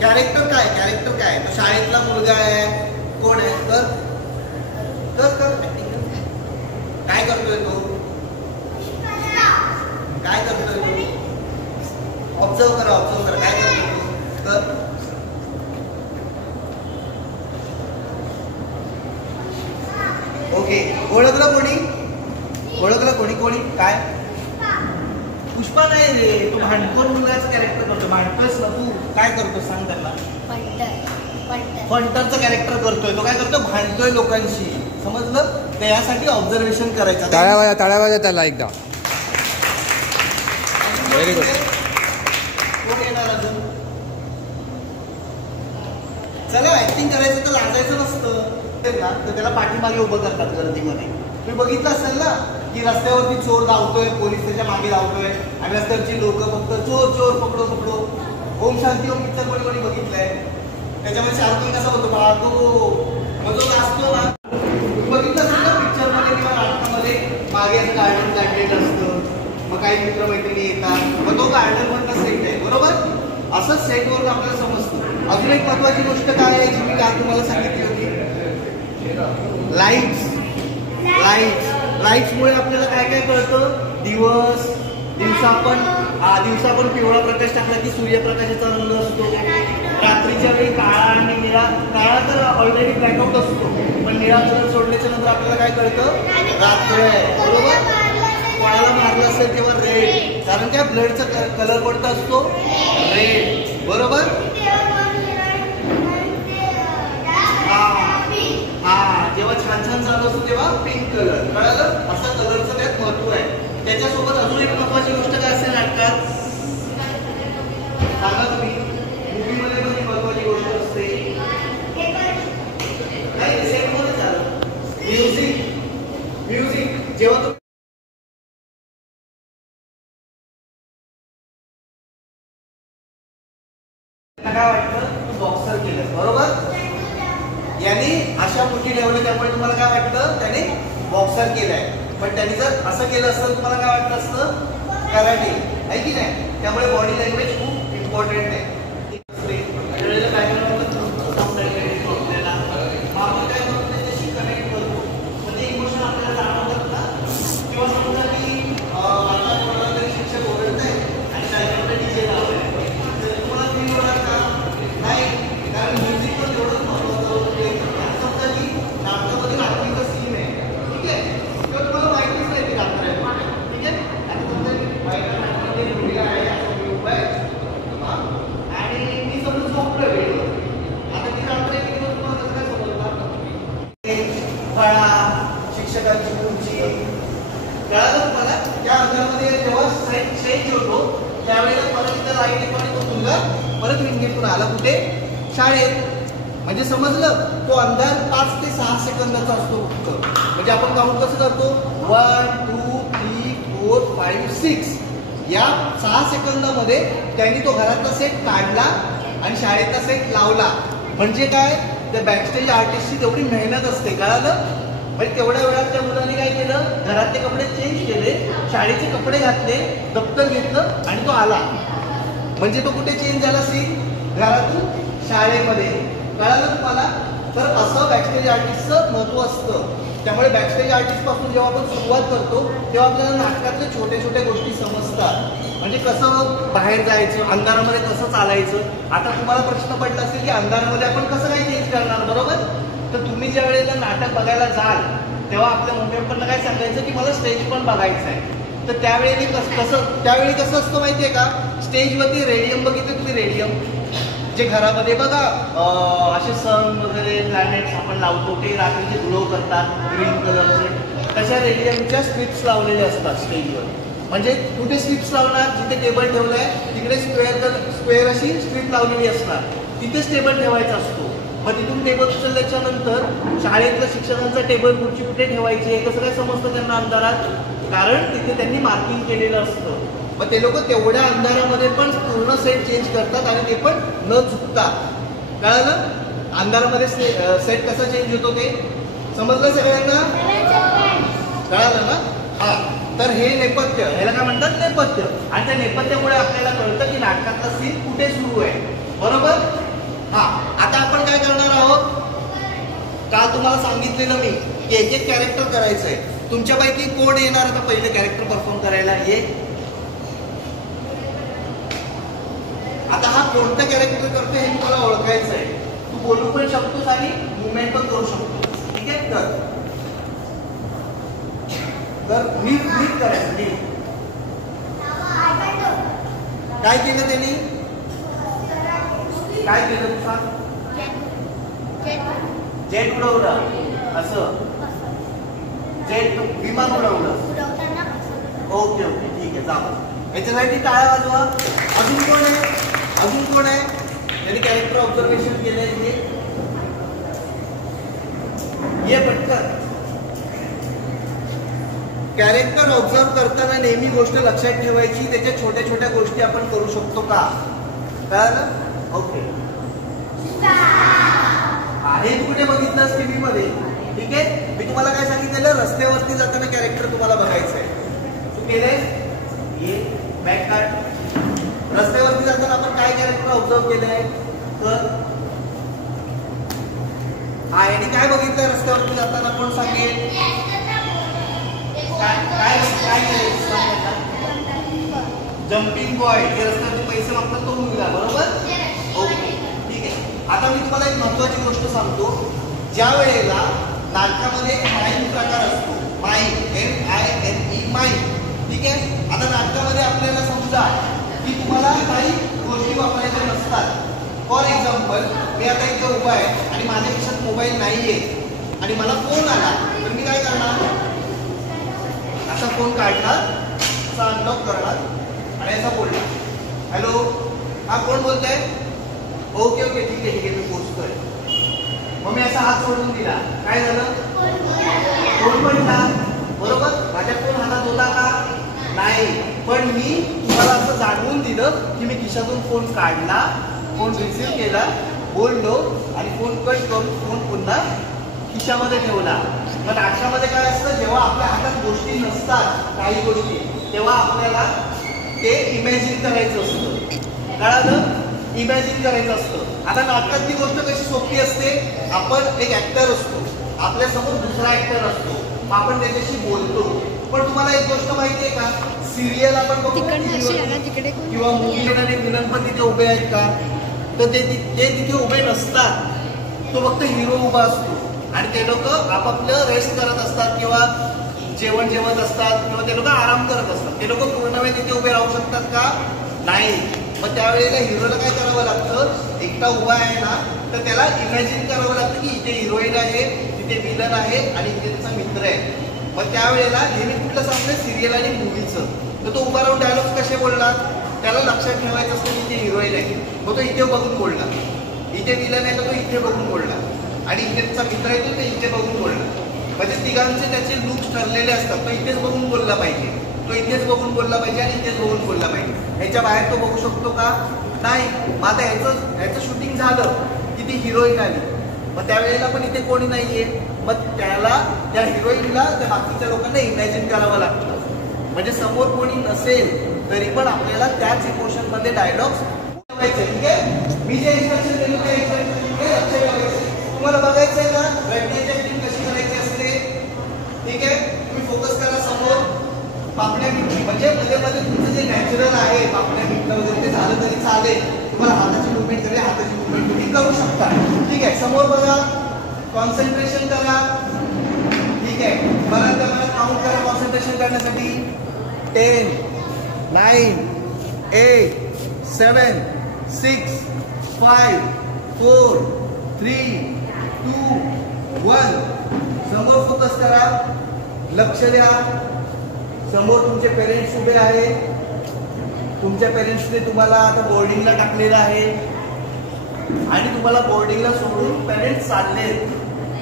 कॅरेक्टर काय? कॅरेक्टर काय? तो शाळेतला मुलगा आहे. कोण आहे? कर कर कर ऍक्टिंग. काय करतोय तो? काय करतोय तो? ऑब्झर्व करा. ऑब्झर्व करा. काय करतोय तो? कर. ओके. ओळखलं कोणी? ओळखलं कोणी? कोणी? काय? पुष्पा नाही रे. तू भांडखोर मुलाचं कॅरेक्टर करतो. भांडतोयस ना तू. काय करतो सांग त्यांना. फंटरचं कॅरेक्टर करतोय. तो काय करतो? भांडतोय लोकांशी. समजलं? तर यासाठी ऑब्झर्वेशन करायचं. टाळ्या वाजा त्याला एकदा. Very good. कोण येणार अजून? चला ऍक्टिंग करायचं तर लाजायचं नसतं ना. तर त्याला पाठीमागे उभं करतात गर्दीमध्ये. तुम्ही बघितलं असेल ना की रस्त्यावरती चोर धावतोय, पोलीस त्याच्या मागे धावतोय आणि रस्त्यावरची लोक फक्त चोर चोर पकडो पकडो. ओम शांती ओम पिक्चर कोणी कोणी बघितलंय? त्याच्यामध्ये शाहरुख खान कसा होतो? तो मग जो नाचतो ना, बघितलं असेल ना पिक्चर मध्ये किंवा नाटकामध्ये मागे असं गार्डन काढलेलं असतं. मग काही मित्रमैत्रिणी येतात. मग तो गार्डन मधला सेट आहे. बरोबर? असंच सेटवरून आपल्याला समजतं. अजून एक महत्वाची गोष्ट काय आहे जी मी काल तुम्हाला सांगितली होती? लाईट्स. लाईट्समुळे आपल्याला काय काय कळतं? दिवसा पण पिवळा प्रकाश टाकला की सूर्यप्रकाशाचा रंग असतो. रात्रीच्या वेळी काळा आणि निळा. काळा तर ऑलरेडी ब्लॅकआउट असतो, पण निळा कलर सोडल्याच्या नंतर आपल्याला काय कळतं? रात्र आहे. बरोबर? कोणाला मारलं असेल तेव्हा रेड. कारण त्या ब्लडचा कलर कोणता असतो? रेड. बरोबर? हा जेव्हा छान छान चालू असतो तेव्हा पिंक कलर. कळालं? असं कलरचं त्यात महत्व आहे. त्याच्यासोबत अजून एक महत्वाची गोष्ट काय असते नाटकात सांगा तुम्ही. मूवीमध्ये पण महत्वाची गोष्ट असते नाही सेट मध्ये झालं म्युझिक. म्युझिक जेव्हा तुम्ही काय वाटतं तू बॉक्सर केलं बरोबर. याने अशा मुठी ठेवल्या त्यामुळे तुम्हाला काय वाटतं त्याने बॉक्सर केलाय. पण त्यांनी जर असं केलं असतं तुम्हाला काय वाटलं असतं कराटे आहे की नाही. त्यामुळे बॉडी लँग्वेज खूप इम्पॉर्टंट आहे. आपण काय करतो त्याच्याशी कनेक्ट करतो म्हणजे इमोशन आपल्याला जाणवतात ना. किंवा समजा की आता कोणाला तरी शिक्षक ओरडत आहे आणि त्याच्यामध्ये डीजे लावलाय तर तुम्हाला फील होणार का नाही. कारण म्युझिक पण तेवढंच महत्वाचं. समजा की नाटकामध्ये रात्रीचा सीन आहे ठीक आहे तेव्हा तुम्हाला माहितीच नाही ते नाटक आहे ठीक आहे. आणि समजा बायका नाटकामध्ये मुलगा आहे असं मी उभा आहे आणि मी समजा झोपलोय वेळेवर. आता ती रात्र आहे की तुम्हाला कसं काय समजणार फळा शिक्षकांची खुर्ची कळालं तुम्हाला. त्या अंतरामध्ये जेव्हा स्टेज होतो त्यावेळेला परत इथं लाईट येतो आणि तो मुलगा परत विंगेतून आला कुठे शाळेत. म्हणजे समजलं तो अंधार 5 ते 6 सेकंदाचा असतो फक्त. म्हणजे आपण काउंट कसं करतो 1 2 3 4 5 6 या 6 सेकंदामध्ये त्यांनी तो घरातला सेट काढला आणि शाळेतला सेट लावला. म्हणजे काय त्या बॅकस्टेज आर्टिस्टची तेवढी मेहनत असते कळालं. म्हणजे तेवढ्या वेळात त्या मुलाने काय केलं घरातले कपडे चेंज केले शाळेचे कपडे घातले दप्तर घेतलं आणि तो आला. म्हणजे तो कुठे चेंज झाला सीन घरातून शाळेमध्ये. कळालं तुम्हाला. तर असं बॅकस्टेज आर्टिस्टचं महत्व असतं. त्यामुळे बॅकस्टेज आर्टिस्ट पासून जेव्हा आपण सुरुवात करतो तेव्हा आपल्याला नाटकातल्या छोट्या छोट्या गोष्टी समजतात. म्हणजे कसं बाहेर जायचं अंधारामध्ये कसं चालायचं. आता तुम्हाला प्रश्न पडला असेल की अंधारामध्ये आपण कसं काय चेंज करणार बरोबर. तर तुम्ही ज्या वेळेला नाटक बघायला जाल तेव्हा आपल्या मोठ्यापणाला काय सांगायचं की मला स्टेज पण बघायचं आहे. तर त्यावेळी त्यावेळी कसं असतं माहितीये का स्टेजवरती रेडियम बघितलं तुम्ही रेडियम जे घरामध्ये बघा असे सन वगैरे प्लॅनेट्स आपण लावतो ते रात्रीचे ग्लो करतात ग्रीन कलरचे. तशा रेडियमच्या स्ट्रिप्स लावलेल्या असतात स्टेजवर. म्हणजे कुठे स्ट्रिप्स लावणार जिथे टेबल ठेवलाय तिकडे स्क्वेअर अशी स्ट्रिप लावलेली असणार तिथेच टेबल ठेवायचा असतो. मग तिथून टेबल उचलल्याच्या नंतर शाळेतल्या शिक्षकांचा टेबल खुर्ची कुठे ठेवायची हे कसं काय समजतं त्यांना अंधारात. कारण तिथे त्यांनी मार्किंग केलेलं असतं. मग ते लोक तेवढ्या अंधारामध्ये पण पूर्ण सेट चेंज करतात आणि ते पण न चुकता. कळालं. अंधारामध्ये सेट कसा चेंज होतो ते समजलं सगळ्यांना. कळालं ना. हा तर हे नेपथ्य ह्याला काय म्हणतात नेपथ्य. आणि त्या नेपथ्यामुळे आपल्याला कळतं की नाटकातला सीन कुठे सुरू आहे बरोबर. हा आता आपण काय करणार आहोत काल तुम्हाला सांगितलेलं मी की एक एक कॅरेक्टर करायचं आहे. तुमच्यापैकी कोण येणार आता पहिले कॅरेक्टर परफॉर्म करायला ये. आता हा कोणतं कॅरेक्टर करतो हे तुम्हाला ओळखायचं आहे. तू बोलू पण शकतोस आणि मुवमेंट पण करू शकतो ठीक आहे. तर नीट करायचं नीट. काय केलं त्यांनी काय केलं तू सांग. जेट उडवलं असं जेट विमान उडवलं. ओके ओके ठीक आहे जाऊ. याच्यासाठी टाळ्या वाजवा. अजून कोण आहे अजून कोण आहे त्यांनी कॅरेक्टर ऑब्झर्वेशन केलंय ये पटकन. कॅरेक्टर ऑब्झर्व करताना नेहमी गोष्ट लक्षात ठेवायची त्याच्या छोट्या छोट्या गोष्टी आपण करू शकतो का कळालं. ओके हे कुठे बघितलंस टीव्ही मध्ये ठीक आहे. मी तुम्हाला काय सांगितलेलं रस्त्यावरती जाताना कॅरेक्टर तुम्हाला बघायचं आहे. तू केलंय ये बॅक कार्ड. रस्त्यावरती जाताना आपण काय कॅरेक्टर ऑब्झर्व केलंय तर हा याने काय बघितलंय रस्त्यावरती जाताना कोण सांगेल. काय जम्पिंग बॉय जे रस्त्यावरती पैसे मागतात तो मुलगा बरोबर. ओके ठीक आहे. आता मी तुम्हाला एक महत्वाची गोष्ट सांगतो. ज्या वेळेला नाटकामध्ये माईम प्रकार असतो माईम MIME माईम ठीक आहे. आता नाटकामध्ये आपल्याला समजा की तुम्हाला काही गोष्टी वापरायच्या नसतात. फॉर एक्झाम्पल मी आता इथे उभा आहे आणि माझ्या खिशात मोबाईल नाहीये आणि मला फोन आला तर मी काय करणार, असा फोन काढणार, असा अनलॉक करणार आणि असा बोलणार, हॅलो हा कोण बोलतंय, ओके ओके ठीक आहे मी पोहोचतोय. मग मी असा हात सोडून दिला, काय झालं, फोन पडला बरोबर. माझ्या फोन हातात होता का, नाही, पण मी तुम्हाला असं जाणवून दिलं की मी खिशातून फोन काढला, फोन रिसीव्ह केला, बोललो आणि फोन कट करून फोन पुन्हा खिशामध्ये ठेवला. पण अशामध्ये काय असतं, जेव्हा आपल्या हातात गोष्टी नसतात काही गोष्टी, तेव्हा आपल्याला ते इमॅजिन करायचं असतं. कळालं, इमॅजिन करायचं असतं. आता नाटकात ती गोष्ट कशी सोपी असते, आपण एक ऍक्टर असतो, आपल्यासमोर दुसरा ऍक्टर असतो, आपण त्याच्याशी बोलतो. पण तुम्हाला एक गोष्ट माहिती आहे का, सिरियल आपण बघतो किंवा मूवी आणि विलन पण तिथे उभे आहेत का, तर ते तिथे उभे नसतात, तो फक्त हिरो उभा असतो आणि ते लोक आपापलं रेस्ट करत असतात किंवा जेवण जेवत असतात किंवा ते लोक आराम करत असतात. ते लोक पूर्ण वेळ तिथे उभे राहू शकतात का, नाही. मग त्यावेळेला हिरोला काय करावं लागतं, एकटा उभा आहे ना तर त्याला इमॅजिन करावं लागतं की इथे हिरोईन आहे, तिथे विलन आहे आणि इथे त्याचा मित्र आहे. मग त्यावेळेला नेहमी कुठलं सांगते, सिरियल आणि मूवीचं, तर तो उभा राहून डायलॉग कसे बोलणार, त्याला लक्षात ठेवायचं असतं की इथे हिरोईन आहे, मग तो इथे बघून बोलला, इथे विलन आहे तर तो इथे बघून बोलला आणि इथे त्याचा मित्र आहे तो ते इथे बघून बोलला. म्हणजे तिघांचे त्याचे लुक्स ठरलेले असतात, तो इथेच बघून बोलला पाहिजे, तो इथेच बघून बोलला पाहिजे आणि इथेच बघून बोलला पाहिजे. ह्याच्या बाहेर तो बघू शकतो का, नाही. मग आता ह्याचं शूटिंग झालं की ती हिरोईन आली, मग त्यावेळेला पण इथे कोणी नाहीये, मग त्या हिरोईनला त्या बाकीच्या लोकांना इमॅजिन करावं लागतं. म्हणजे समोर कोणी नसेल तरी पण आपल्याला त्याच इमोशन मध्ये डायलॉग्स ठेवायचे. ठीक आहे, मी जे इन्स्ट्रक्शन दिले ते लक्ष ठेवायचे. तुम्हाला बघायचंय ना रॅपिड ऍक्टिंग कशी करायची असते, ठीक आहे. तुम्ही फोकस करा समोर, पापण्या मिटली म्हणजे मध्ये मध्ये तुमचं जे नॅचरल आहे पापण्या मिटलं वगैरे ते झालं तरी चालेल. तुम्हाला हाताची मुवमेंट करायची, हाताची मुवमेंट तुम्ही करू शकता. ठीक आहे, समोर बघा, कॉन्सन्ट्रेशन करा. ठीक आहे, मला काउंट करा कॉन्सन्ट्रेशन करण्यासाठी. 10, 9, 8, 7, 6, 5, 4, 3, 2, 1. समोर फोकस करा, लक्ष द्या. समोर तुमचे पेरेंट्स उभे आहेत, तुमच्या पेरेंट्सने तुम्हाला आता बोर्डिंगला टाकलेलं आहे आणि तुम्हाला बोर्डिंगला सोडून पेरेंट्स चालले.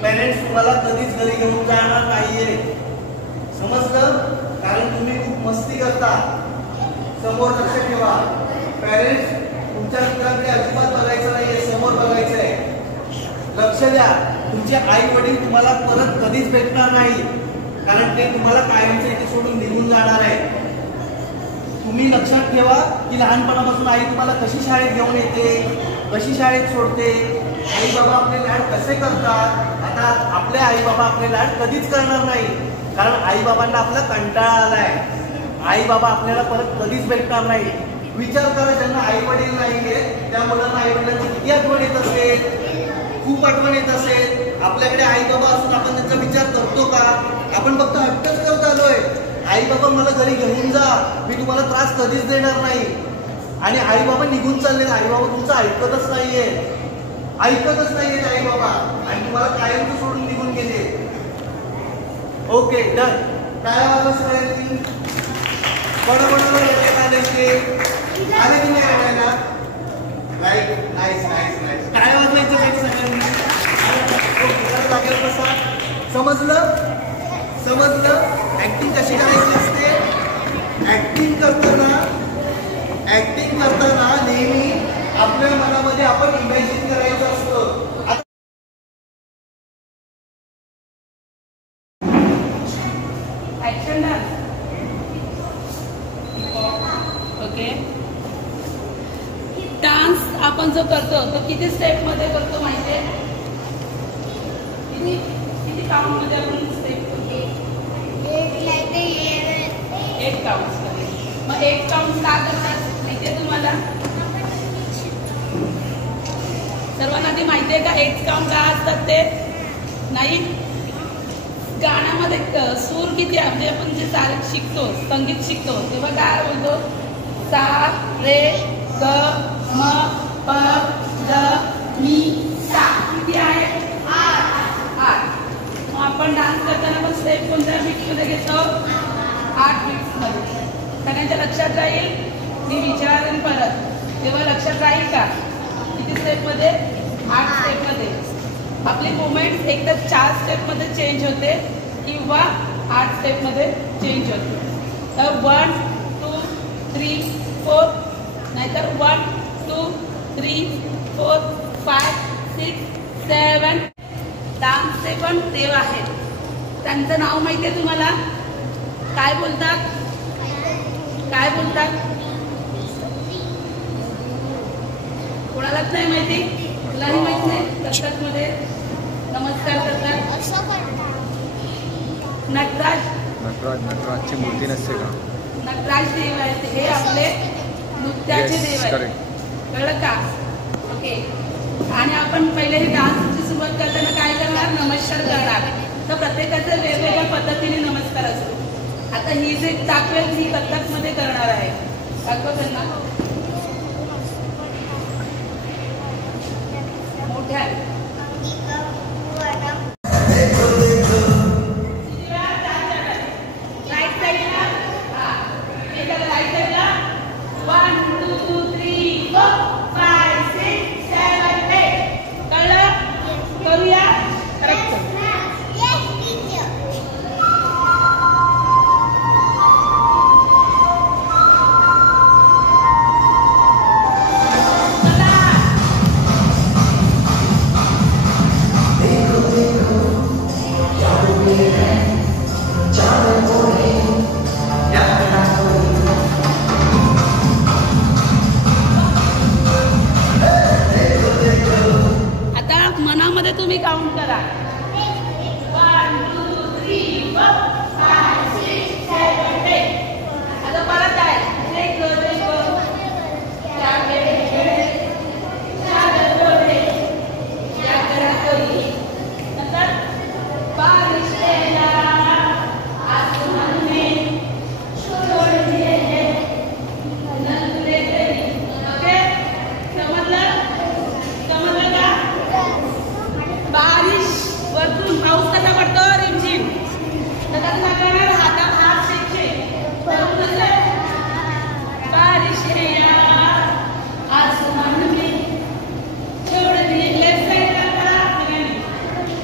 पेरेंट्स तुम्हाला कधीच घरी घेऊन जाणार नाहीये, समजलं, कारण तुम्ही खूप मस्ती करता. समोर लक्ष ठेवा, पेरेंट्स तुमच्या मित्रांकडे अजिबात बघायचं नाहीये, समोर बघायचंय. लक्ष द्या, तुमचे आई वडील तुम्हाला परत कधीच भेटणार नाही, कारण ते तुम्हाला कायमचं इथे सोडून निघून जाणार आहे. तुम्ही लक्षात ठेवा की लहानपणापासून आई तुम्हाला कशी शाळेत घेऊन येते, कशी शाळेत सोडते, आई बाबा आपले लाड कसे करतात. आता आपले आई बाबा आपले लाड कधीच करणार नाही, कारण आई बाबांना आपला कंटाळा आलाय. आई बाबा आपल्याला परत कधीच भेटणार नाही. विचार करा, ज्यांना आई वडील नाहीये त्या मुलांना आई वडिलांची किती आठवण येत असेल, खूप आठवण येत असेल. आपल्याकडे आई बाबा असून आपण त्यांचा विचार करतो का, आपण फक्त हट्टच करत आलोय. आई बाबा मला घरी घेऊन जा, मी तुम्हाला त्रास कधीच देणार नाही. आणि आई बाबा निघून चालले, आई बाबा तुमचं ऐकतच नाहीये, ऐकतच नाहीये आई बाबा, आणि तुम्हाला कायम सोडून निघून गेले. Okay, done. काय आवाज करायची, आले की नाही आणायला, राईट, नाईस नाईस नाईस. काय वाजवायचं काही सगळ्यांनी लागेल कसा, समजलं, समजलं. ऍक्टिंग कशी करायची असते, ऍक्टिंग करताना नेहमी आपल्या मनामध्ये आपण इमॅजिन करायचं असतं. ओके, डान्स आपण जो करतो तो किती स्टेप मध्ये करतो माहितीये, किती काउंट मध्ये आपण स्टेप करतो, एक काउंट. मग एक काउंट का करतात माहितीये तुम्हाला, सर्वांना ते माहितीये का एक काउंट का असतात ते, नाही. गाण्यामध्ये सूर किती आहे, म्हणजे आपण जे शिकतो, संगीत शिकतो तेव्हा काय बोलतो, सा रे ग म प द मी सा, किती आहे, 8. आपण डान्स करताना पण स्टेप कोणत्या बीट्समध्ये घेतो? 8 बीट्समध्ये. सगळ्यांच्या लक्षात राहील? मी विचारेन परत, तेव्हा लक्षात राहील का? किती स्टेपमध्ये? 8 स्टेपमध्ये. आपली मुवमेंट एकदा 4 स्टेपमध्ये चेंज होते किंवा 8 स्टेपमध्ये चेंज होते. तर 1 2 3 4, नाहीतर 1 2 3 4 5 6 7. डान्सचे पण देव आहेत. त्यांचं नाव माहिती आहे तुम्हाला? काय बोलतात? काय बोलतात? कोणालाच नाही माहिती? कुणालाही माहित नाही? कथकमध्ये नमस्कार करतात. नटराजची मूर्ती नसते का? नटराज देव आहेत हे आपले नृत्याचे देव आहेत. कळलं का? ओके. आणि आपण पहिले हे डान्सची सुरुवात करताना काय करणार? नमस्कार करणार. तर प्रत्येकाचं वेगवेगळ्या पद्धतीने नमस्कार असतो. आता ही जे दाखवेल ही कथकमध्ये करणार आहे. दाखव त्यांना मोठ्या. राईट साईडला. हा राईट साईडला 1 2 3 4 5 6 7 8. कळलं? करूया. करेक्ट. मनामध्ये तुम्ही काउंट करा. 1 2 3 4 5 6 7 8. आता परत आहे. नंतर बारिश बारिश वरतून पाऊस कसा पडतो? रिमझिम. तर करणार हातात हात शेकचे. बारिश आसमान में छोड़ दिए. लेफ्ट साइड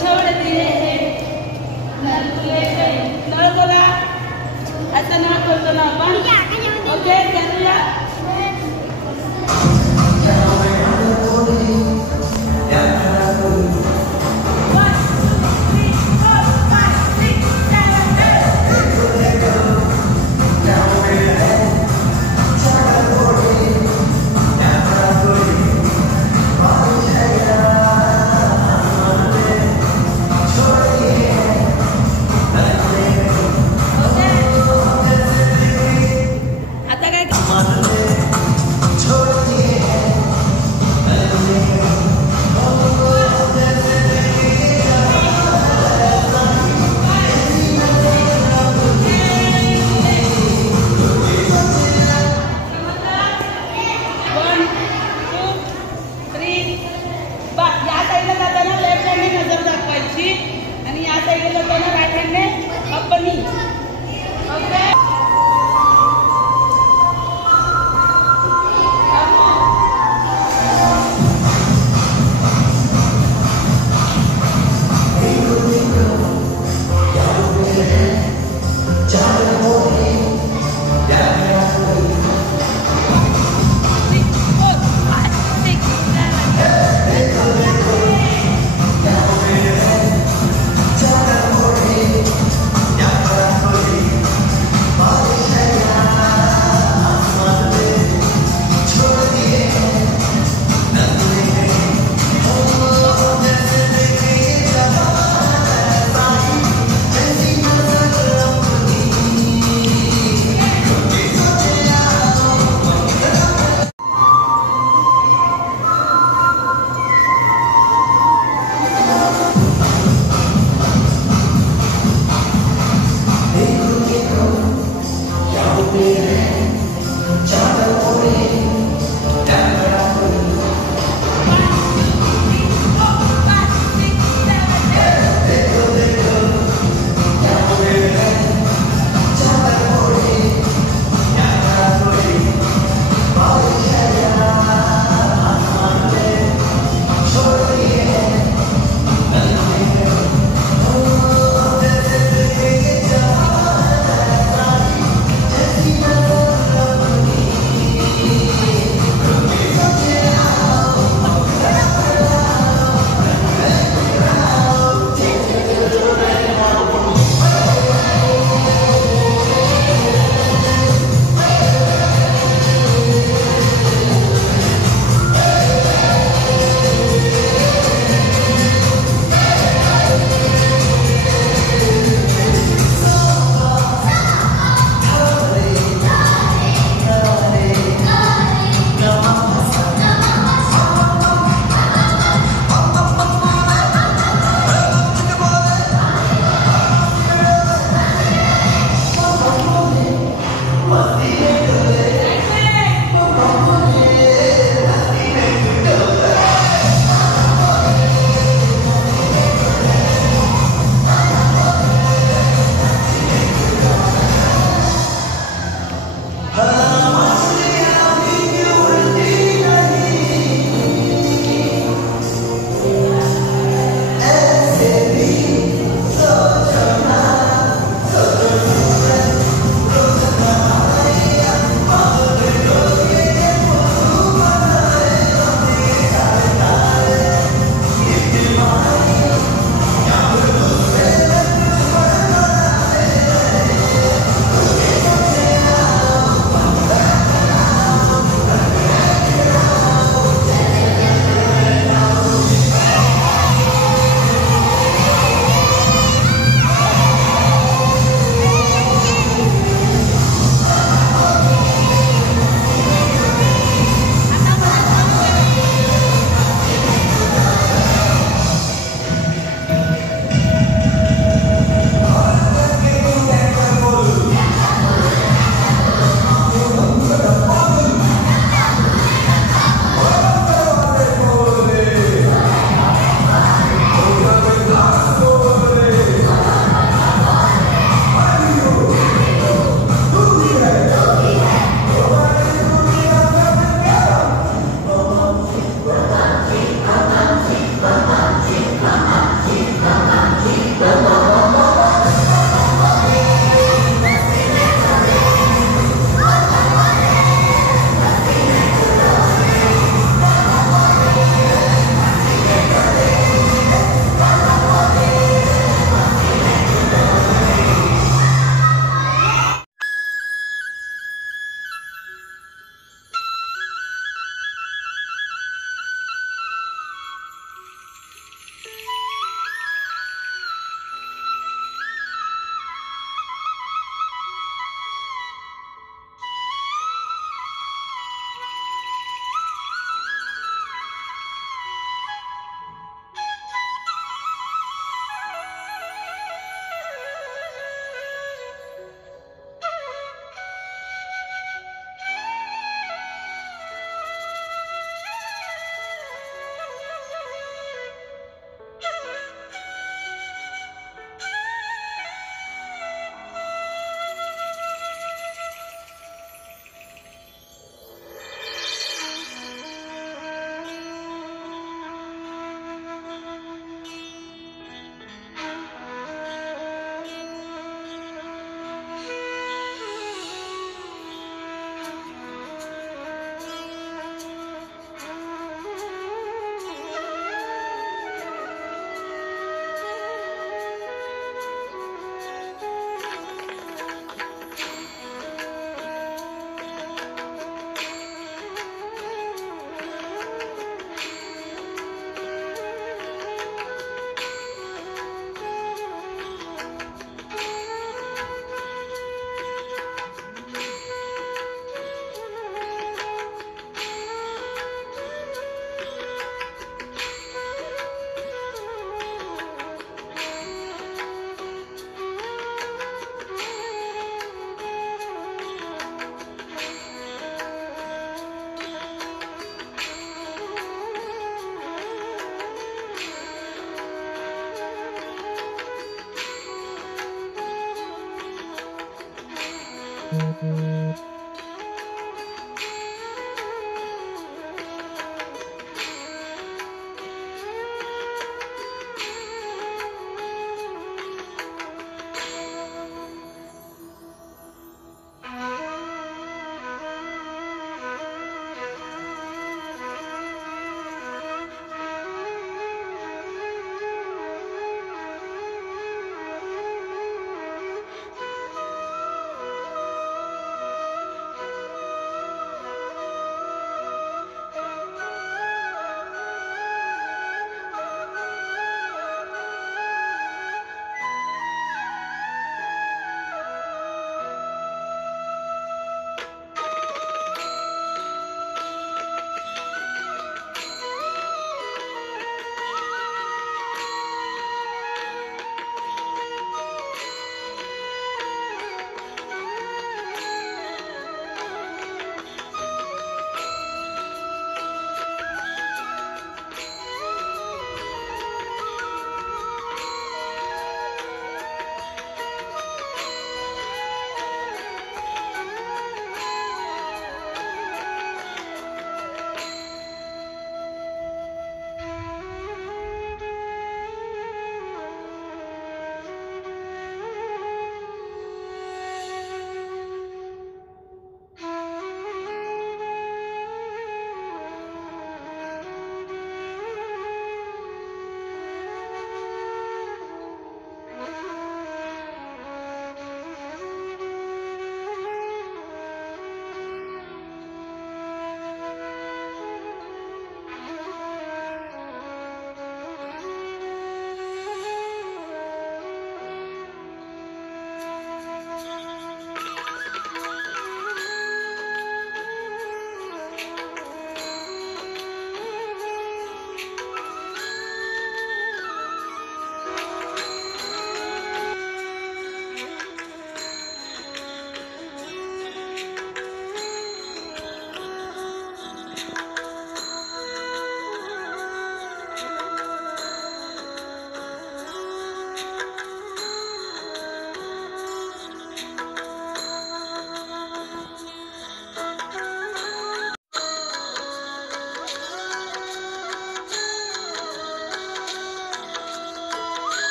छोड़ दिए नल तुले गई. नळ बोला. असं नळ बोलतो ना आपण. ओके करूया.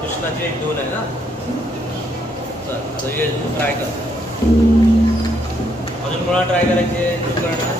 कृष्णाची एक धून आहे ना. चल आता ये ट्राय कर. अजून कोणाला ट्राय करायची आहे? ट्राय कर.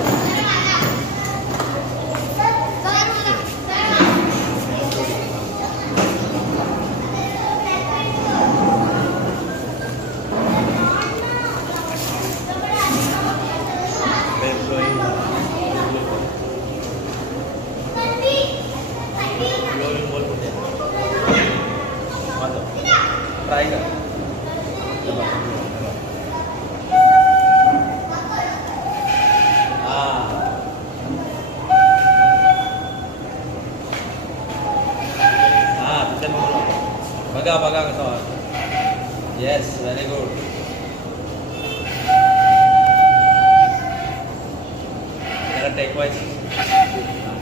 बघा बघा कसं वाटतं. Yes, very good. जरा टेकवायची.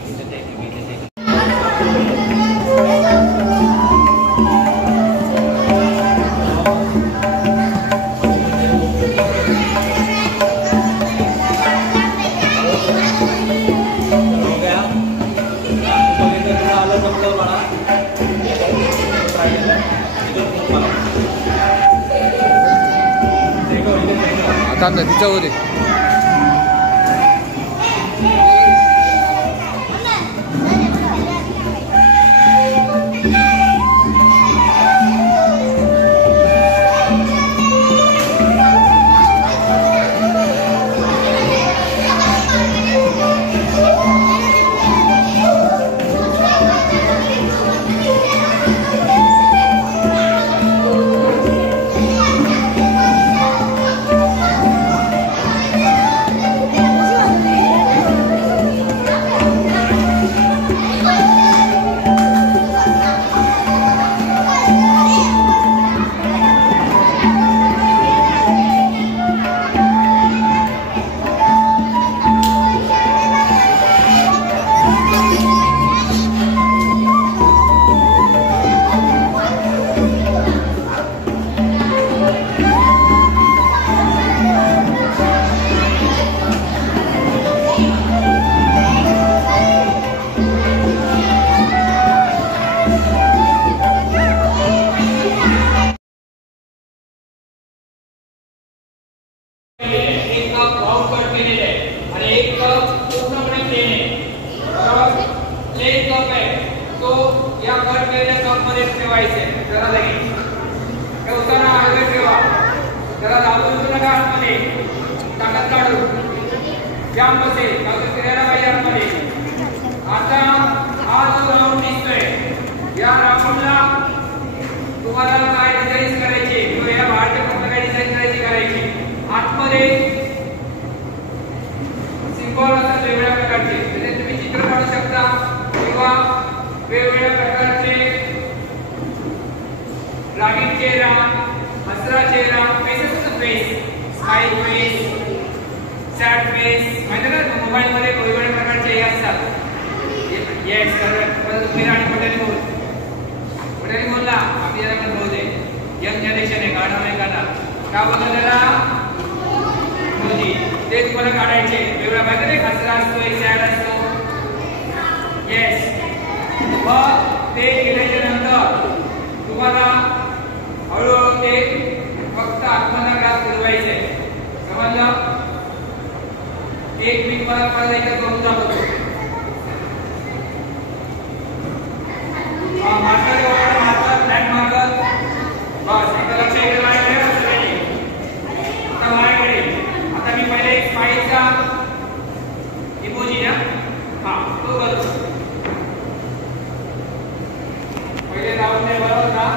इथे टेक, इथे टेक. आता नदीच्या वर आहे. एक कप राऊंड कट केलेले आहे आणि एक कप पूर्णपणे प्लेन आहे. प्लेन कप आहे तो या कट केलेल्या कप मध्ये ठेवायचा आहे. जरा लगेच ठेवताना आडवे ठेवा. जरा दाबून देऊ नका आतमध्ये. ताकद काढू. जाम बसेल. ताकद फिरायला पाहिजे आतमध्ये. आता हा जो राऊंड दिसतोय या राऊंडला तुम्हाला काय डिझाईन करायची किंवा या बाहेरच्या कोणत्या काय डिझाईन करायची आतमध्ये सिंबॉल असतात वेगवेगळ्या प्रकारचे. त्याचे तुम्ही चित्र काढू शकता किंवा वेगवेगळ्या प्रकारचे रागीट चेहरा, हसरा चेहरा, फेसेस असतात. Face, smile face, sad face, माहिती ना मोबाईल मध्ये वेगवेगळ्या प्रकारचे हे असतात. Yes, correct. तुम्ही आणि पटेल बोलला आपली जरा पण बोलते. यंग जनरेशन आहे, गाणं नाही गाणं का बोलतो त्याला मोदी. ते तुम्हाला काढायचे वेगळ्या माहिती नाही. हसरा असतो, एक सॅड असतो. येस. मग ते केल्याच्या नंतर तुम्हाला हळूहळू ते फक्त आत्मना ग्राफ फिरवायचे. समजलं? एक मी तुम्हाला परत एकदा करून दाखवतो. बस आता लक्ष इकडे माझ्याकडे. आता माझ्याकडे आता मी पहिले एक स्माईलचा इमोजी ना हा तो बघतो. पहिले राऊंड ने बरोबर का?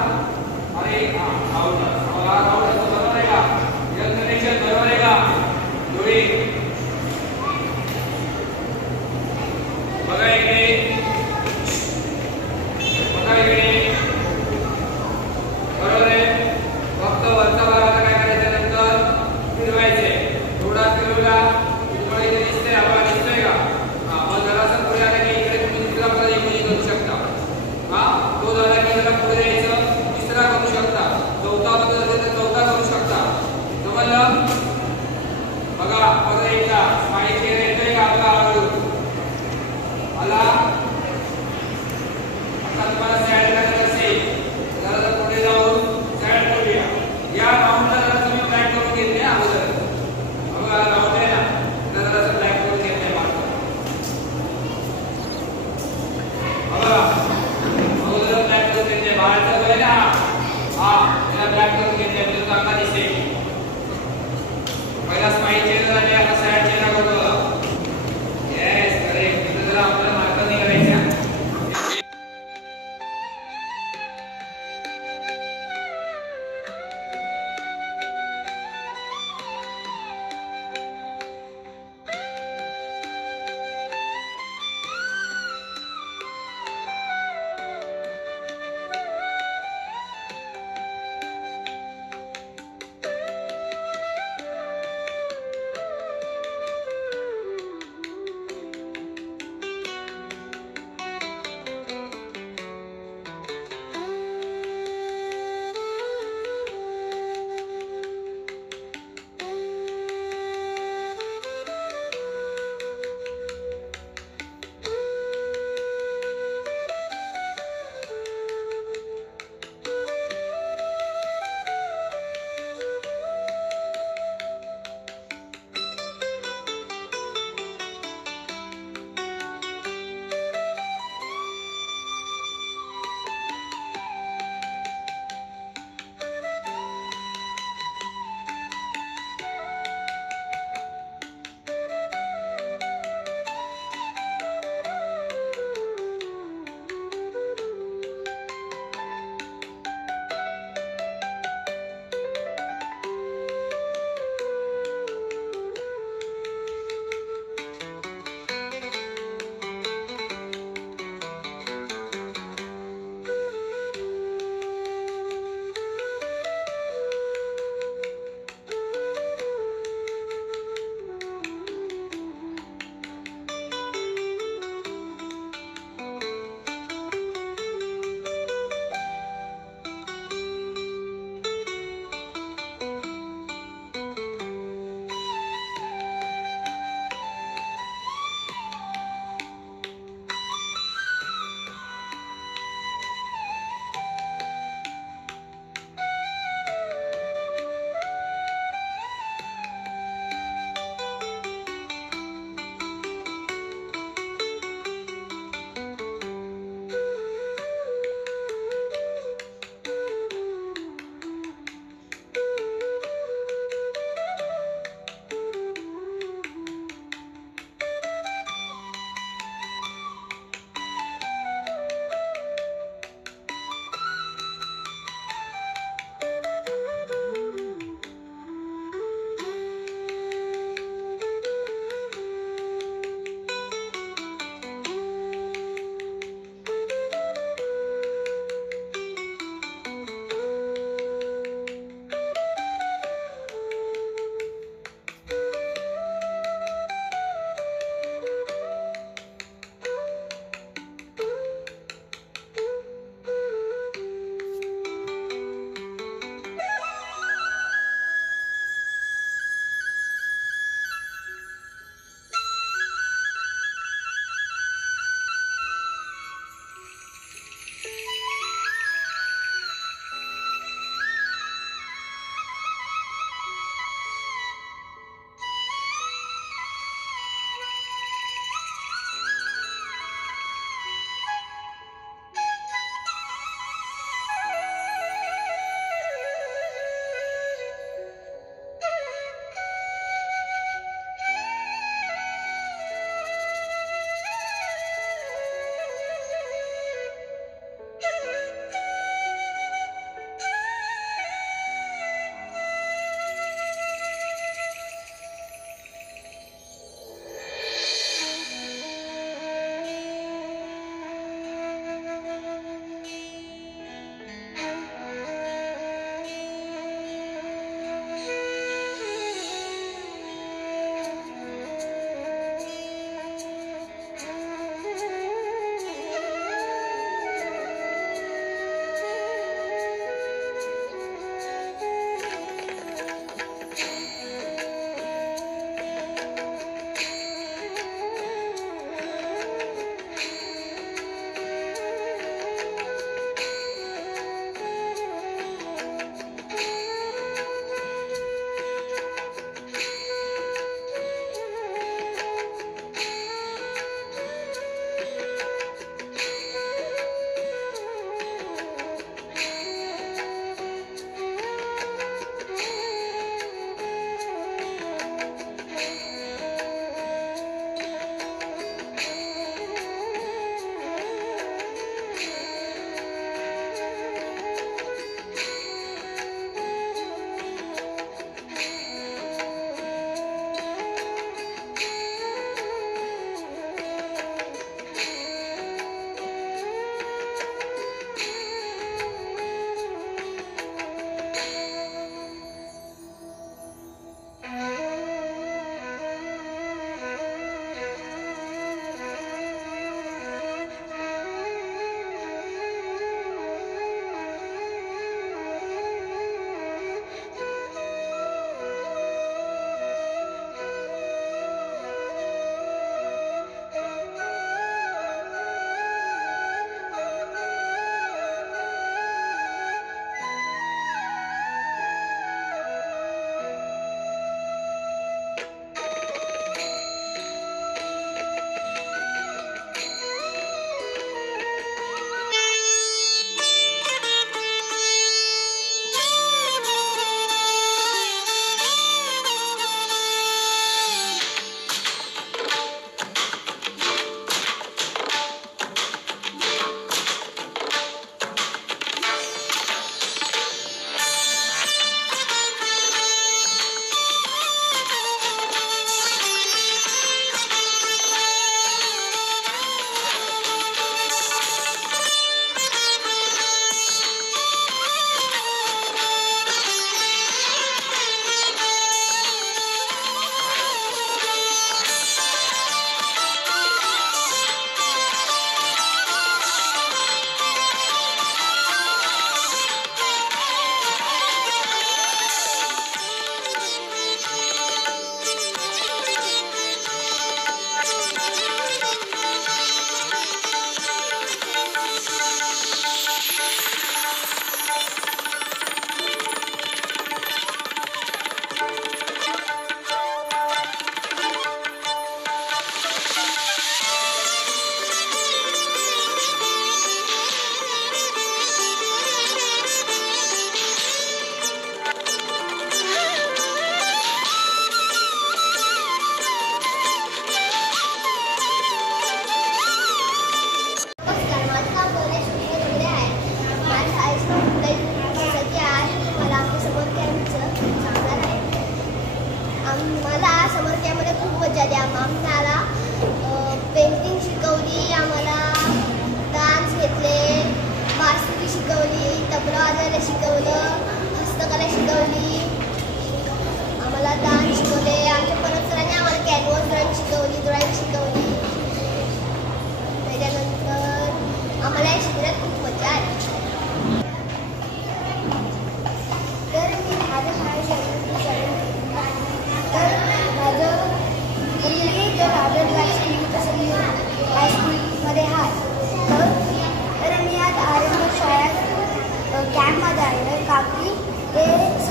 अरे हा राऊंड बरोबर आहे का? यंग जनरेशन बरोबर आहे का? डोळे बघा इकडे. बघा इकडे. बरोबर आहे. फक्त वरचा भाग आता काय करायचं नंतर फिरवायचे. थोडा फिरवला तुम्हाला इथे दिसतंय. आम्हाला दिसतोय का? हा मग जरासा पुढे आला की इकडे तुम्ही दुसरा प्रकार इमोजी करू शकता. हा तो झाला की जरा पुढे यायचं तिसरा करू शकता. चौथा बदल असेल तर चौथा करू शकता. समजलं? बघा परत एकदा स्माइल चेहरा येतोय का? बघा हळू आला.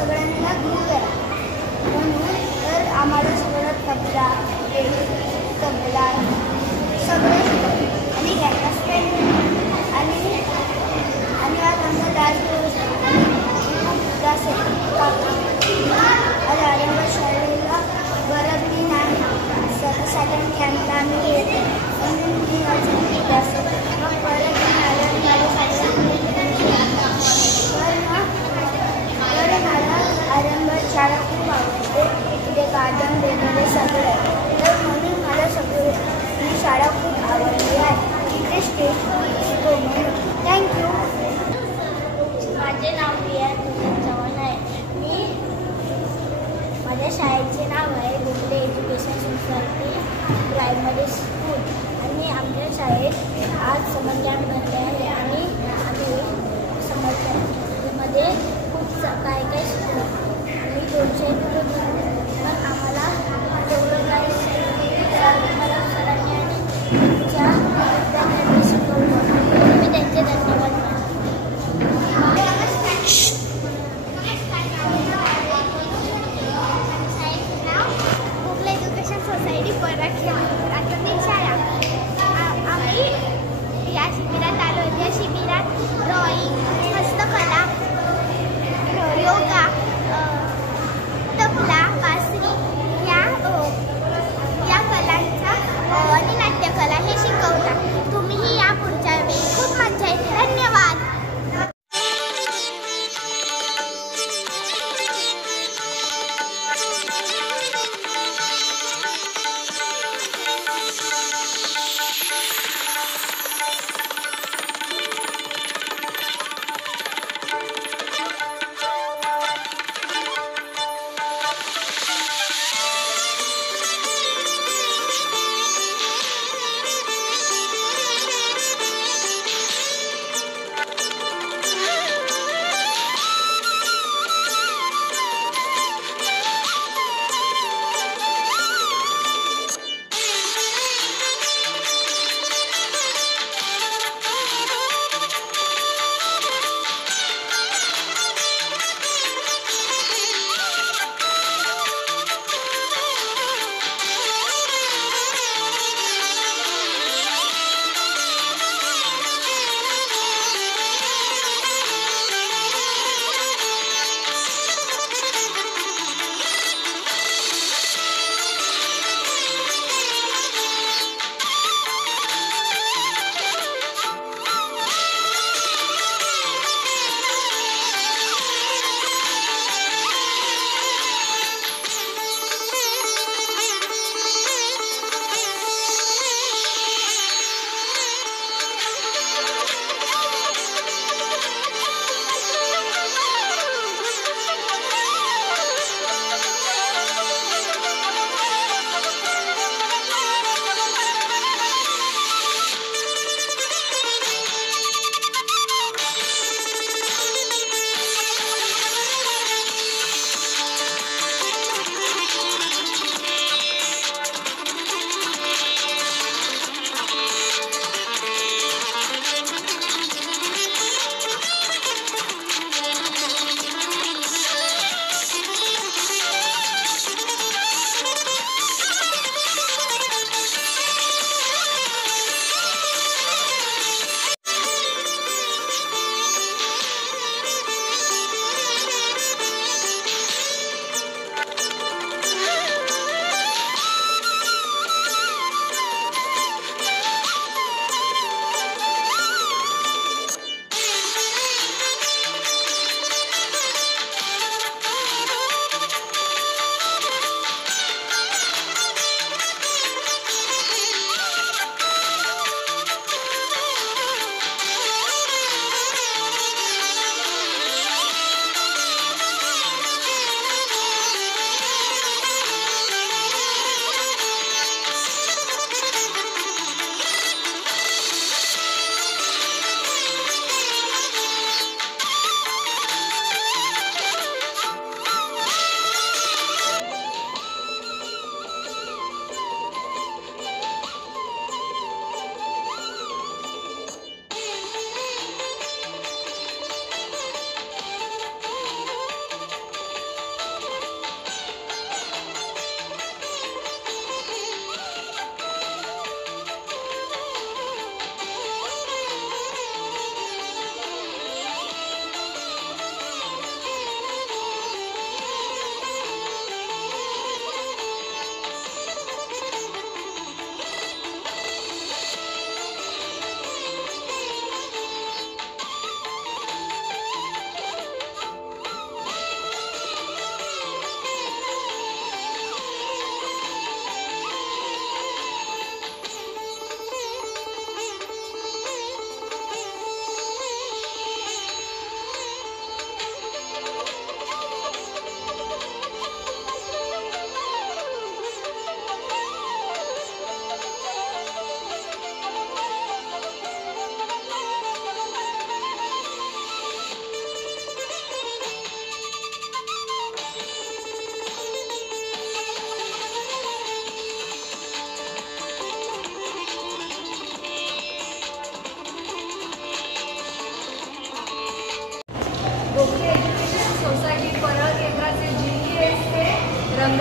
सगळ्यांना घेऊया म्हणून तर आम्हाला सगळं तबला सगळं आणि गॅस पेन आणि आज आमचा डान्स आज आरंभ शाळेला गरजली नाही सेकंड कॅम्पला आम्ही येते म्हणून मी मग परत मला आरंभ शाळा खूप आवडते तिथे गार्डन वगैरे सगळं तर म्हणून मला सगळं ही शाळा खूप आवडली आहे तिथे स्टेज शिकतो म्हणून थँक्यू. माझे नाव प्रिया चव्हाण आहे. माझ्या शाळेचे नाव आहे Gokhale education society primary school आणि आमच्या शाळेत आज समर कॅम्प भरले आहे आणि आम्ही समर कॅम्पमध्ये खूप काय शिकलो. आम्ही 200 किलो पण आम्हाला तेवढं काय मला सरांनी आणि आमच्या विद्यार्थ्यांनी शिकवलं. मी त्यांचे धन्यवाद मानते. सोसायटी प्राथमिक शाळा आम्ही या शिबिरात आलो. या शिबिरात ड्रॉइंग, हस्तकला, योगा, तबला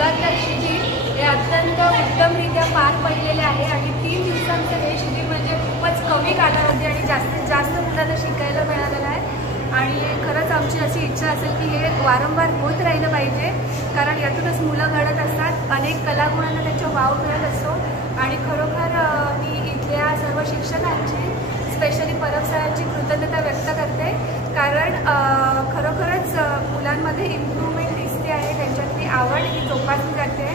रंगातलं शिबिर हे अत्यंत उत्तमरित्या पार पडलेले आहे आणि 3 दिवसांचं हे शिबिर म्हणजे खूपच कमी कालावधी आणि जास्तीत जास्त मुलांना शिकायला मिळालेलं आहे. आणि खरंच आमची अशी इच्छा असेल की हे वारंवार होत राहिलं पाहिजे, कारण यातूनच मुलं घडत असतात, अनेक कलागुणांना त्यांच्या वाव मिळत असतो. आणि खरोखर मी इथल्या सर्व शिक्षकांची, स्पेशली परब सरांची कृतज्ञता व्यक्त करते, कारण खरोखरच मुलांमध्ये इम्प्रूव्हमेंट दिसते आहे, त्यांच्यातली आवड ही जोपासली जाते.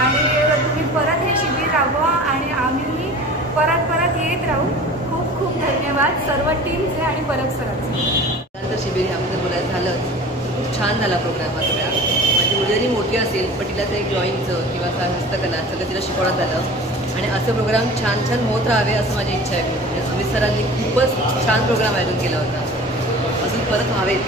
आणि तुम्ही परत हे शिबिर राबवा आणि आम्ही परत येत राहू. खूप खूप धन्यवाद सर्व टीमचे आणि परब सरांचे. शिबिर ह्यामध्ये बोलायचं झालं खूप छान झाला प्रोग्राम हा सगळा. म्हणजे मुली जरी मोठी असेल पण तिला ते ड्रॉइंगचं किंवा हस्तकला सगळं तिला शिकवण्यात झालं आणि असं प्रोग्राम छान छान होत राहावे असं माझी इच्छा आहे. म्हणजे अमित सरांनी खूपच छान प्रोग्राम आयोजन केला होता, अजून परत व्हावेत